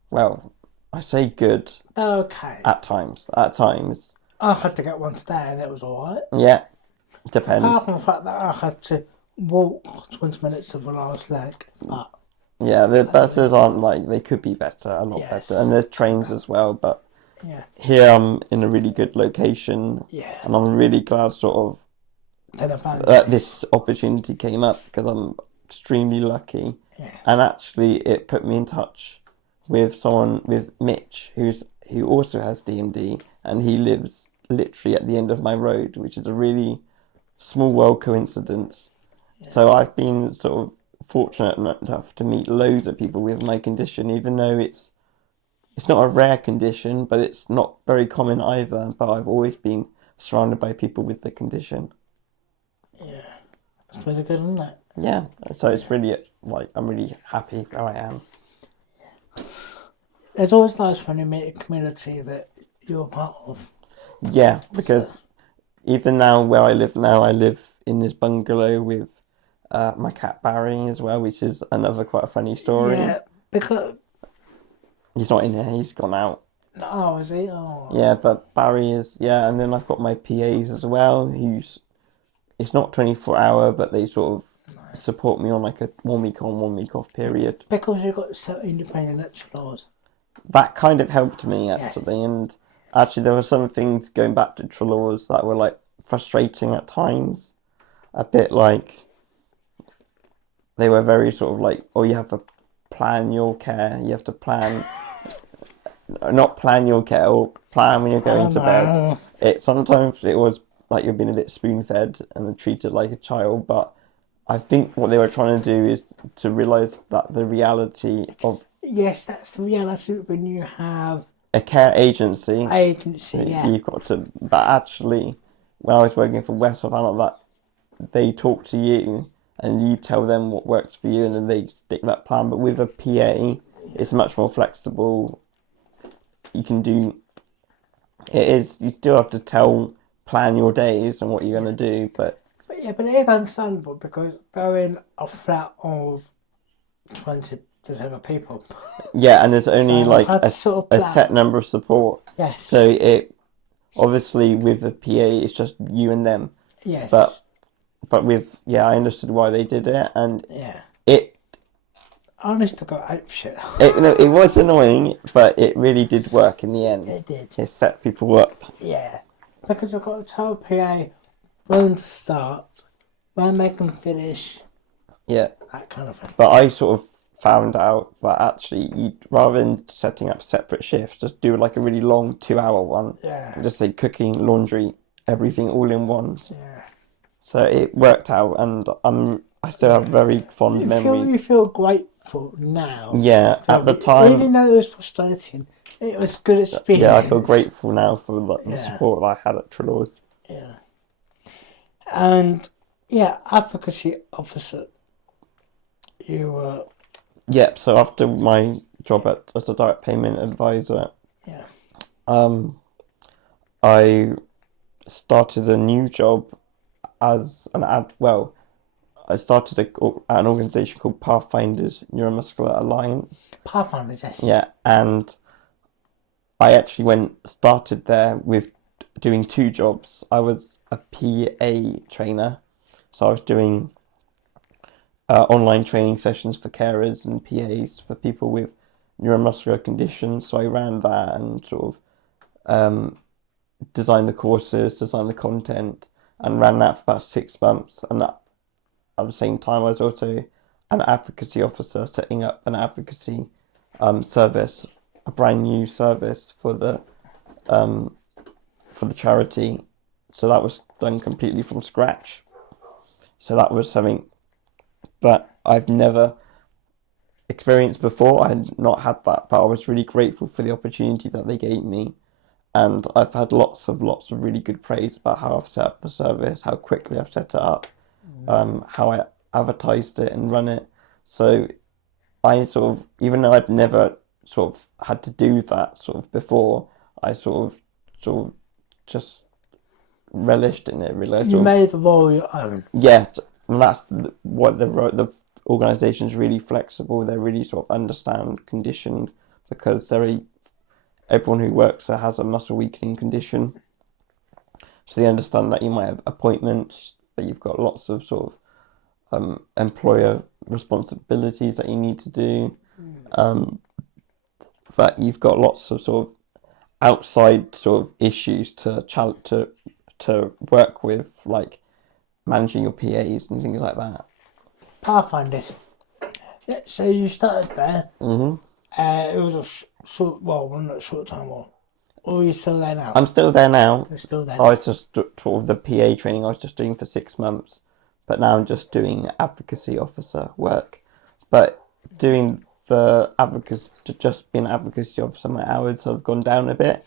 well, I say good. Okay. At times. I had to get one today, and it was alright. Yeah, depends. Apart from the fact that I had to walk 20 minutes of the last leg, but... Yeah, the buses aren't they could be better, a lot better, and the trains as well, but here I'm in a really good location, and I'm really glad sort of that this opportunity came up, because I'm extremely lucky, and actually it put me in touch with Mitch, who also has DMD, and he lives literally at the end of my road, which is a really small world coincidence. So I've been sort of fortunate enough to meet loads of people with my condition, even though it's not a rare condition, but it's not very common either. But I've always been surrounded by people with the condition. Yeah, it's really good, isn't it? Yeah, so it's really I'm really happy where I am. It's always nice when you meet a community that you're part of. Yeah, because even now where I live now, I live in this bungalow with my cat Barry as well, which is another quite a funny story. Yeah, because... He's not in here, he's gone out. Oh, is he? Oh. Yeah, but Barry is, and then I've got my PAs as well, it's not 24-hour, but they sort of support me on like a 1 week on, 1 week off period. Because you've got so independent lecturers. That kind of helped me, actually, and actually there were some things going back to Trelaws that were like frustrating at times. A bit like, they were very sort of like, you have to plan your care, you have to plan, not plan your care, or plan when you're going to bed. Sometimes it was like you're being a bit spoon-fed and treated like a child, but I think what they were trying to do is to realise that the reality of... Yes, that's the reality when you have... a care agency. You've got to... But actually, when I was working for West, I found out that they talk to you and you tell them what works for you, and then they stick that plan. But with a PA, it's much more flexible. You can do you still have to plan your days and what you're going to do, but it is understandable because they're in a flat of 20 to 7 people. Yeah, and there's only So like had to a sort of set number of support. Yes. So it obviously with a PA, it's just you and them. Yes. But with I understood why they did it, and yeah, it honest to God, shit. it was annoying, but it really did work in the end. It did. It set people up. Yeah, because you've got to tell PA when to start, when they can finish. Yeah, that kind of thing. But I sort of found out that actually, rather than setting up separate shifts, just do like a really long 2-hour one. Yeah. And just say cooking, laundry, everything all in one. Yeah. So it worked out, and I still have very fond memories. You feel grateful now. Yeah, at the time, even though it was frustrating, it was good experience. Yeah, I feel grateful now for the support that I had at Trelawney's. Yeah. And advocacy officer. You were. Yeah, so after my job as a direct payment advisor, I started a new job as I started an organisation called Pathfinders Neuromuscular Alliance. Pathfinders, yes. Yeah, and I actually started there with doing 2 jobs. I was a PA trainer, so I was doing online training sessions for carers and PAs for people with neuromuscular conditions. So I ran that and sort of designed the courses, designed the content, and ran that for about 6 months. And at the same time, I was also an advocacy officer, setting up an advocacy service, a brand new service for the charity. So that was done completely from scratch. So that was something that I've never experienced before. I had not had that, but I was really grateful for the opportunity that they gave me. And I've had lots of really good praise about how I've set up the service, how quickly I've set it up, how I advertised it and run it. So I sort of, even though I'd never sort of had to do that sort of before, I sort of just relished in it, really. You made the role your own. Yeah, and that's what the organisation's really flexible. They really sort of understand condition because everyone who works there has a muscle weakening condition. So they understand that you might have appointments, that you've got lots of sort of employer responsibilities that you need to do, that you've got lots of sort of outside sort of issues to work with, like managing your PAs and things like that. Pathfinders. Yeah, so you started there. Mm-hmm. It was a short time, or are you still there now? I'm still there now. You're still there. I was just sort of the PA training I was just doing for 6 months, but now I'm just doing advocacy officer work. But doing the advocacy, just being an advocacy officer, my hours have gone down a bit,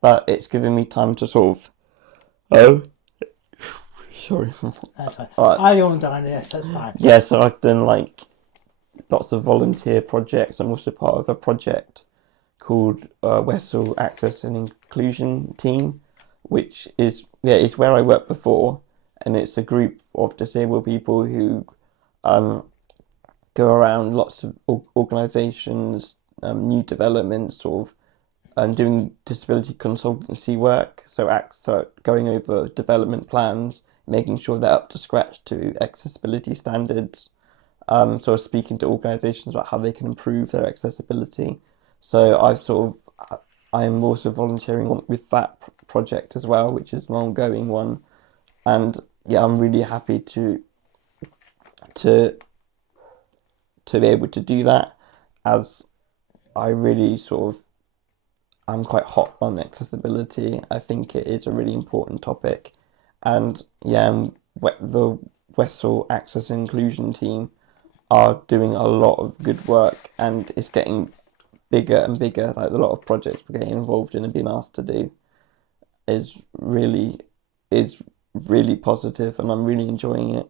but it's given me time to sort of. Sorry. That's fine. I yawned down, yes, that's fine. Yeah, so I've done like lots of volunteer projects. I'm also part of a project called Bristol Access and Inclusion Team, which is where I worked before, and it's a group of disabled people who go around lots of organisations, new developments, sort of doing disability consultancy work, so going over development plans, making sure they're up to scratch to accessibility standards, sort of speaking to organisations about how they can improve their accessibility. So I'm also volunteering with that project as well, which is an ongoing one, and I'm really happy to be able to do that, as I really I'm quite hot on accessibility. I think it is a really important topic, and the Bristol Access and Inclusion Team are doing a lot of good work, and it's getting bigger and bigger. Like a lot of projects we're getting involved in and being asked to do is really positive, and I'm really enjoying it.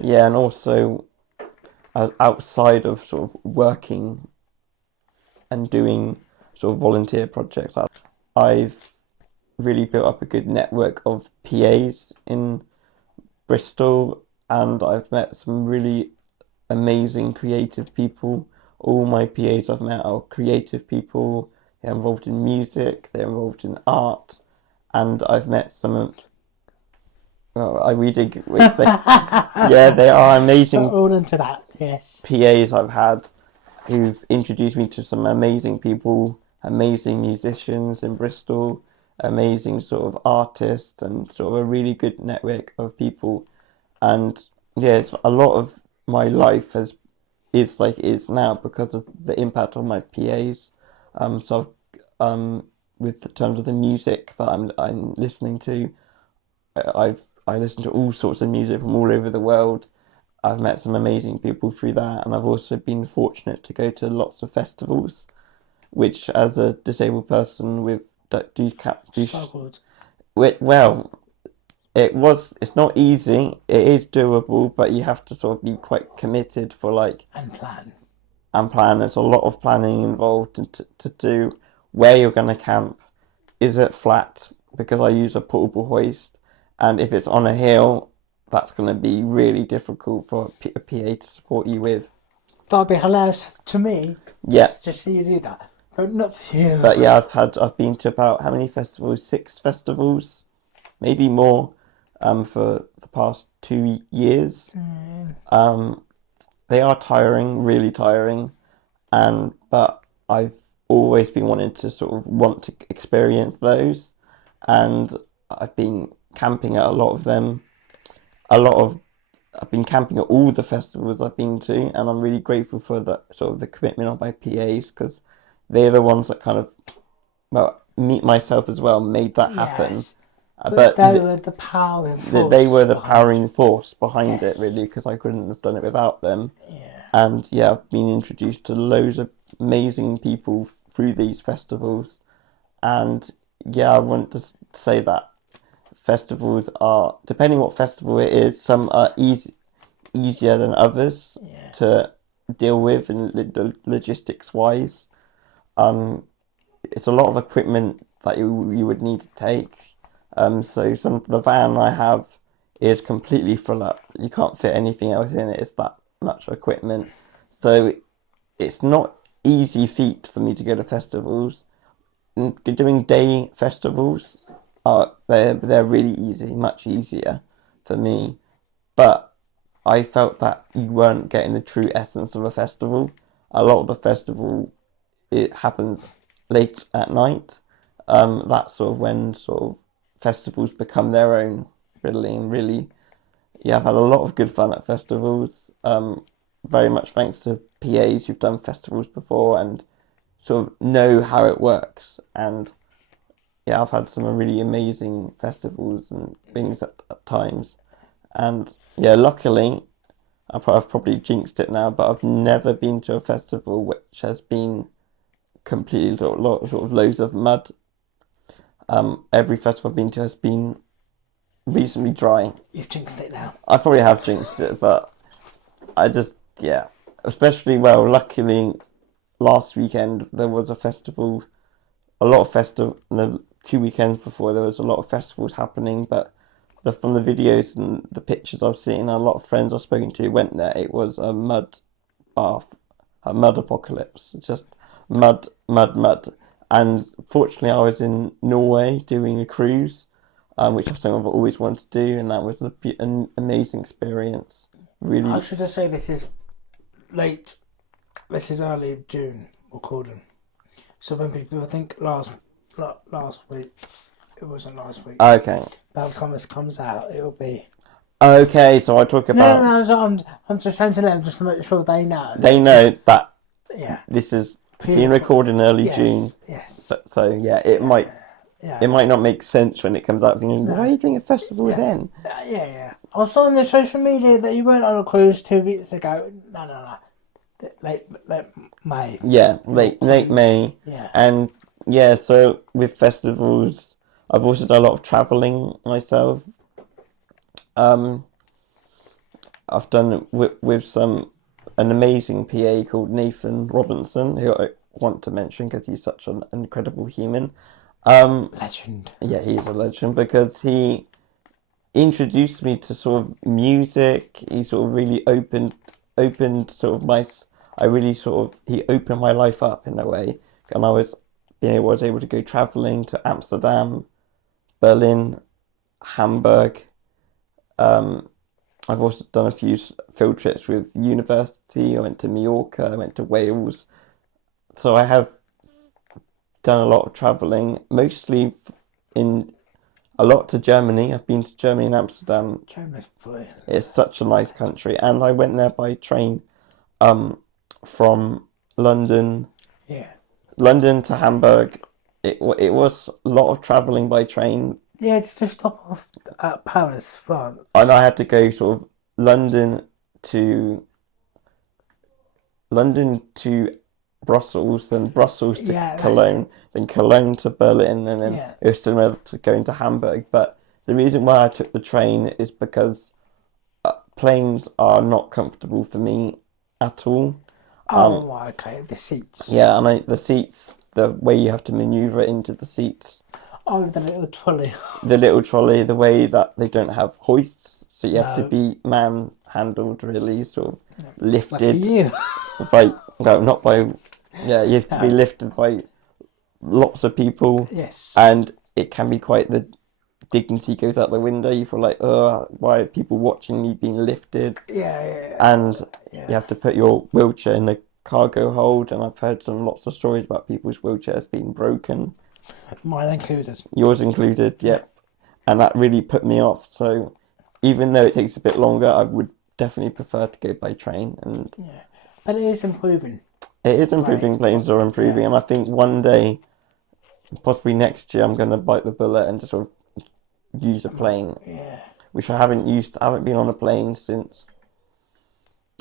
Yeah, and also outside of sort of working and doing sort of volunteer projects, I've really built up a good network of PAs in Bristol, and I've met some really amazing creative people. All my PAs I've met are creative people. They're involved in music, they're involved in art, and I've met some. Well, I really yeah, they are amazing. All into that, yes. PAs I've had who've introduced me to some amazing people, amazing musicians in Bristol, amazing sort of artists, and sort of a really good network of people. And yeah, it's a lot of my life is like it is now because of the impact of my PAs. So with the terms of the music that I'm listening to, I listen to all sorts of music from all over the world. I've met some amazing people through that, and I've also been fortunate to go to lots of festivals, which, as a disabled person with Struggled. well, it's not easy. It is doable, but you have to sort of be quite committed for and plan. There's a lot of planning involved to do where you're going to camp. Is it flat? Because I use a portable hoist, and if it's on a hill, that's going to be really difficult for a PA to support you with. That'd be hilarious to me. Yeah. Just to see you do that, but not for you. But yeah, I've been to about how many festivals? 6 festivals, maybe more, for the past 2 years. They are tiring, really tiring, but I've always been wanting to want to experience those, and I've been camping at a lot of them. I've been camping at all the festivals I've been to, and I'm really grateful for the commitment of my PAs, because they're the ones that kind of, meet myself as well, made that happen. Yes. But they were the powering force. They were the powering force behind it, really, because I couldn't have done it without them. Yeah. And yeah, I've been introduced to loads of amazing people through these festivals. And yeah, I want to say that festivals are, depending what festival it is, some are easier than others to deal with in logistics wise. It's a lot of equipment that you would need to take. So the van I have is completely full up. You can't fit anything else in it. It's that much equipment. So it's not easy feat for me to go to festivals. Doing day festivals they're really easy, much easier for me. But I felt that you weren't getting the true essence of a festival. A lot of the festival, it happens late at night. That's sort of when festivals become their own, really, and really. Yeah, I've had a lot of good fun at festivals. Very much thanks to PAs who've done festivals before and sort of know how it works. And yeah, I've had some really amazing festivals and things at times. And yeah, luckily, I've probably jinxed it now, but I've never been to a festival which has been completely loads of mud. Every festival I've been to has been reasonably dry. You've jinxed it now. I probably have jinxed it, but I just, especially, luckily last weekend there was a festival, the 2 weekends before there was a lot of festivals happening, but from the videos and the pictures I've seen, a lot of friends I've spoken to went there, it was a mud bath, a mud apocalypse, just mud. And fortunately I was in Norway doing a cruise, which is something I've always wanted to do, and that was an amazing experience. Really, I should just say this is early June recording. So when people think last week, it wasn't last week. Okay. By the time this comes out, it'll be. Okay, so I talk about. No. I'm just trying to let them just to make sure they know. They know that. Yeah. This is being recorded in early June. Yes. So yeah, it might. Yeah. It might not make sense when it comes out. Thinking, why are you doing a festival then? Yeah. I saw on the social media that you went on a cruise 2 weeks ago. No. Late May. Yeah, late May. Yeah. And yeah, so with festivals, I've also done a lot of travelling myself. I've done it with an amazing PA called Nathan Robinson, who I want to mention because he's such an incredible human. Legend. Yeah, he's a legend because he introduced me to sort of music. He sort of really opened sort of he opened my life up in a way, and I was able to go traveling to Amsterdam, Berlin, Hamburg. I've also done a few field trips with university. I went to Mallorca, I went to Wales. So I have done a lot of traveling, mostly in a lot to Germany. I've been to Germany and Amsterdam. Germany's brilliant. It's such a nice country, and I went there by train, from London. Yeah. London to Hamburg. It was a lot of traveling by train. Yeah, just stop off at Paris, France. And I had to go sort of London to Brussels, then Brussels to Cologne, then Cologne to Berlin, and then it was similar to going to Hamburg. But the reason why I took the train is because planes are not comfortable for me at all. Okay, the seats. Yeah, and the seats, the way you have to maneuver into the seats. Oh, the little trolley. The little trolley, the way that they don't have hoists, so you have to be man-handled, really, sort of lifted. Lucky you. You have to be lifted by lots of people. Yes. And it can be quite, the dignity goes out the window. You feel like, why are people watching me being lifted? Yeah. And you have to put your wheelchair in the cargo hold, and I've heard lots of stories about people's wheelchairs being broken. Mine included. Yours included, yeah. And that really put me off. So even though it takes a bit longer, I would definitely prefer to go by train. And but it is improving. It is improving. Planes are improving, and I think one day, possibly next year, I'm going to bite the bullet and just sort of use a plane. Yeah. Which I haven't used. I haven't been on a plane since,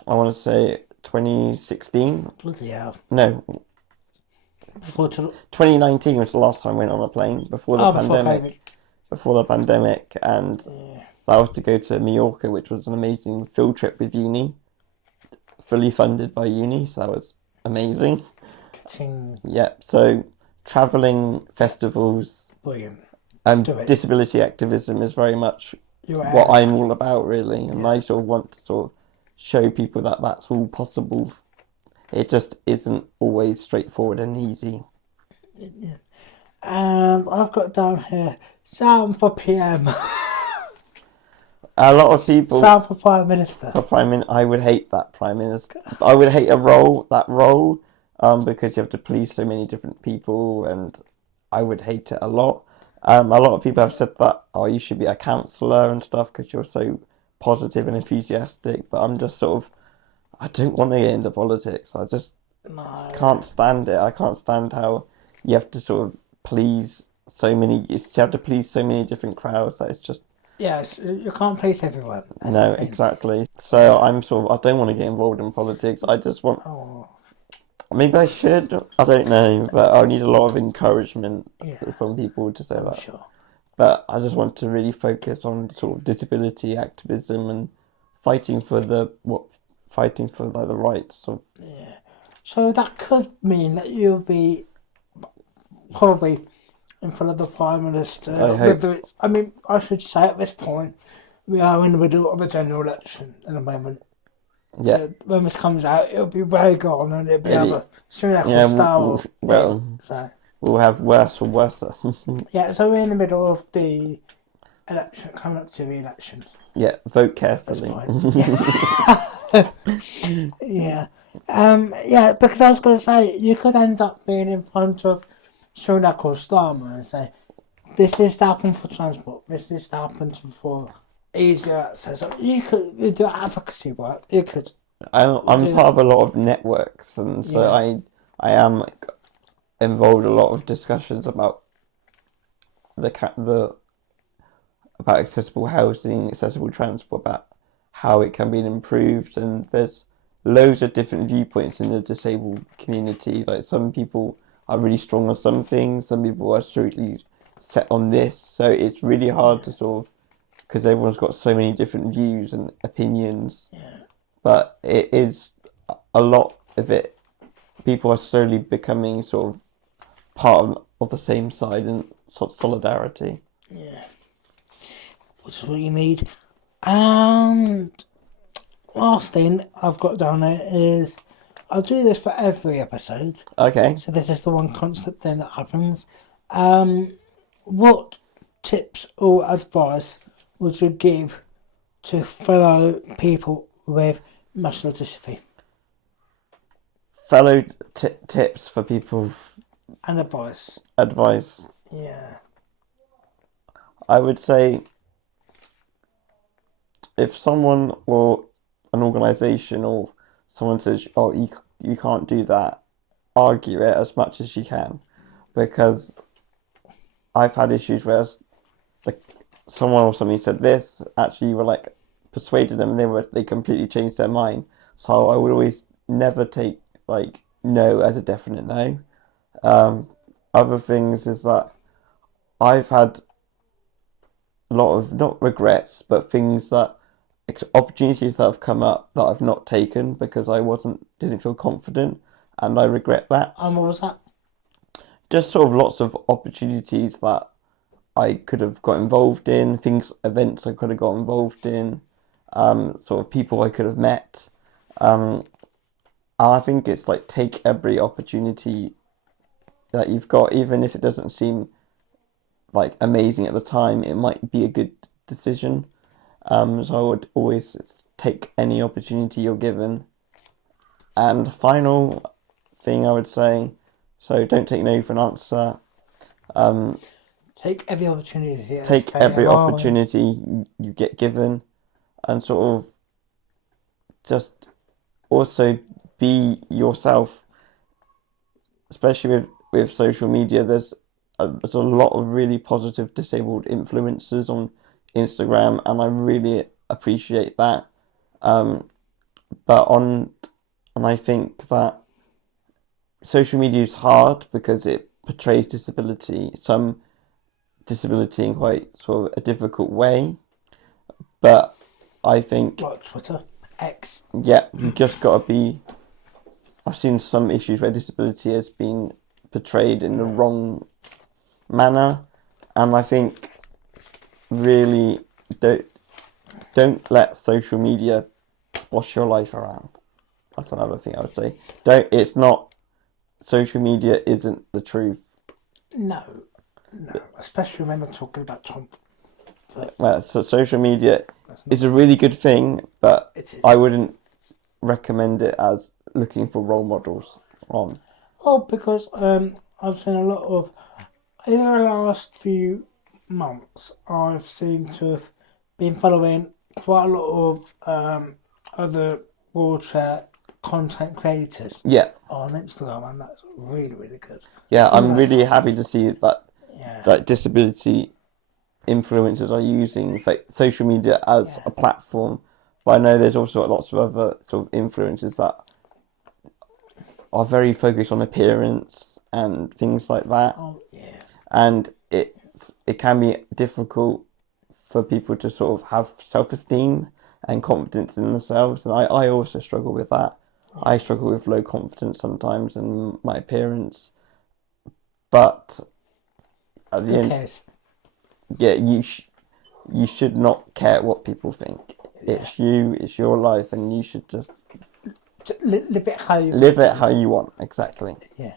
I want to say, 2016. Bloody hell. No. 2019 was the last time I went on a plane before the pandemic. Before the pandemic, and that was to go to Mallorca, which was an amazing field trip with uni, fully funded by uni, so that was amazing. Ka-ching. Yeah, so travelling, festivals, brilliant, and disability activism is very much what I'm all about, really, and I sort of want to sort of show people that that's all possible. It just isn't always straightforward and easy. Yeah. And I've got down here, Sam for PM. A lot of people... Sam for Prime Minister. I would hate that Prime Minister. I would hate that role, because you have to please so many different people, and I would hate it a lot. A lot of people have said that, you should be a counsellor and stuff because you're so positive and enthusiastic, but I'm just sort of... I don't want to get into politics. I just can't stand it. I can't stand how you have to sort of please so many. You have to please so many different crowds. That it's just. Yes, you can't please everyone. No, exactly. So I'm sort of. I don't want to get involved in politics. I just want. Maybe I should. I don't know, but I need a lot of encouragement from people to say that. Sure. But I just want to really focus on sort of disability activism and fighting for the rights of... Yeah. So that could mean that you'll be probably in front of the Prime Minister. I should say at this point, we are in the middle of a general election at the moment. Yeah. So when this comes out, it'll be way gone, and it'll be either Sunak style. We'll have worse or worse. Yeah, so we're in the middle of the election, coming up to the election. Yeah, vote carefully. Yeah. Because I was going to say, you could end up being in front of Sunak or Starmer and say, this is to happen for transport, this is to happen for easier access. You could do advocacy work, you could. I'm part of a lot of networks, and so I am involved in a lot of discussions about about accessible housing, accessible transport, about how it can be improved, and there's loads of different viewpoints in the disabled community. Like, some people are really strong on some things, some people are strictly set on this. So it's really hard to sort of, because everyone's got so many different views and opinions. Yeah. But it is a lot of it. People are slowly becoming sort of part of the same side and sort of solidarity. Yeah. Which is what you need. And last thing I've got down there is I'll do this for every episode. Okay. So this is the one constant thing that happens. What tips or advice would you give to fellow people with muscular dystrophy? Fellow tips for people. And advice. Advice. Yeah. I would say if someone or an organisation or someone says, oh, you can't do that, argue it as much as you can. Because I've had issues where like someone or something said this, actually you were like persuaded them and they completely changed their mind. So I would always never take like no as a definite no. Other things is that I've had a lot of, not regrets, but things that, opportunities that have come up that I've not taken because I didn't feel confident, and I regret that. What was that? Just sort of lots of opportunities that I could have got involved in, events I could have got involved in, sort of people I could have met. I think it's like take every opportunity that you've got, even if it doesn't seem like amazing at the time, it might be a good decision. So I would always take any opportunity you're given. And final thing I would say, so don't take no for an answer. Take every opportunity. Take every opportunity you get given, and sort of just also be yourself. Especially with social media, there's a lot of really positive disabled influencers on Instagram, and I really appreciate that. And I think that social media is hard because it portrays some disability in quite sort of a difficult way. But I think, like Twitter, X. Yeah, you just got to be. I've seen some issues where disability has been portrayed in the wrong manner, and I think really don't let social media wash your life around. That's another thing I would say. Social media isn't the truth. No, especially when I'm talking about Trump. So social media is a really good thing, but I wouldn't recommend it as looking for role models on. Oh, because I've seen a lot of, in the last few months, I've seemed to have been following quite a lot of other wheelchair content creators. Yeah. On Instagram, and that's really, really good. Yeah, I'm really happy to see that Yeah. that disability influencers are using social media as a platform. But I know there's also lots of other sort of influencers that are very focused on appearance and things like that. Oh, yeah. And it can be difficult for people to sort of have self-esteem and confidence in themselves. And I also struggle with that. I struggle with low confidence sometimes in my appearance. But at the end, yeah, you should not care what people think. It's you, it's your life, and you should just live it how you want. Exactly. Yeah.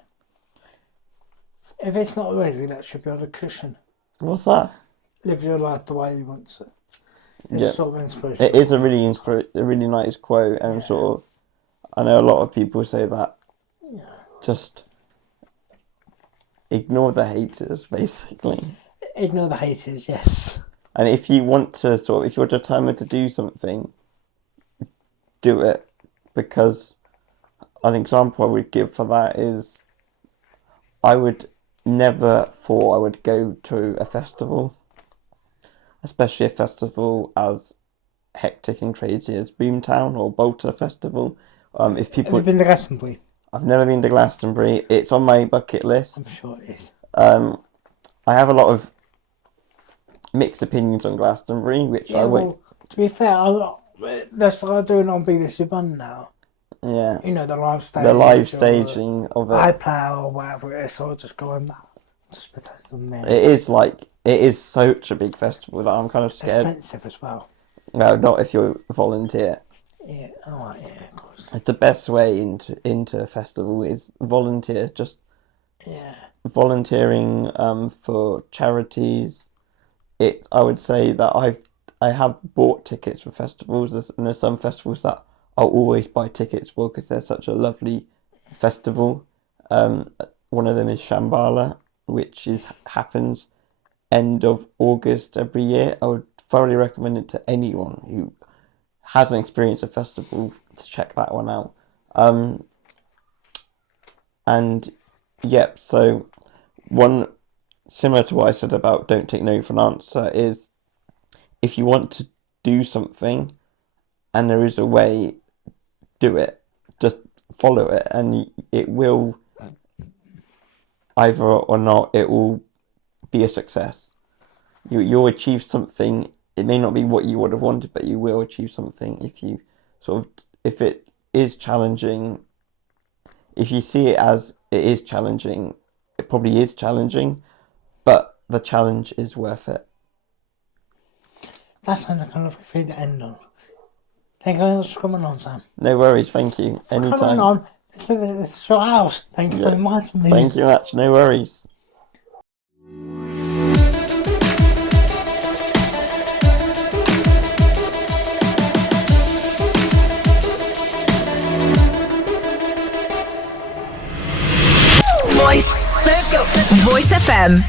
If it's not already, that should be on a cushion. What's that? Live your life the way you want to. It's sort of inspirational. It is a really nice quote, and sort of, I know a lot of people say that. Yeah. Just ignore the haters, basically. Ignore the haters, yes. And if you want to if you're determined to do something, do it. Because an example I would give for that is, I would never thought I would go to a festival, especially a festival as hectic and crazy as Boomtown or Bolter Festival. If people Have you been to Glastonbury? I've never been to Glastonbury. It's on my bucket list. I'm sure it is. I have a lot of mixed opinions on Glastonbury, which I won't. Well, to be fair, they're starting doing it on BBC One now. Yeah. You know, the live staging. The live staging of it. iPlayer or whatever it is, so I'll just go on that. Just pretend I'm there. It is such a big festival that I'm kind of scared. Expensive as well. No, not if you're a volunteer. Yeah, alright, yeah, of course. It's the best way into a festival is volunteer. Just volunteering for charities. I would say that I have bought tickets for festivals, and there's some festivals that I'll always buy tickets for because they're such a lovely festival. One of them is Shambhala, which happens end of August every year. I would thoroughly recommend it to anyone who hasn't experienced a festival to check that one out. And yep, so one similar to what I said about don't take no for an answer is if you want to do something and there is a way, do it. Just follow it, and it will either or not, it will be a success. You'll achieve something. It may not be what you would have wanted, but you will achieve something if you if it is challenging. If you see it as it is challenging, it probably is challenging, but the challenge is worth it. That sounds like a lovely thing to end on. Thank you very much for coming on, Sam. No worries, thank you. Anytime. Coming on. This is your house. Thank you very much. Thank you much. No worries. Voice. Let's go. Voice FM.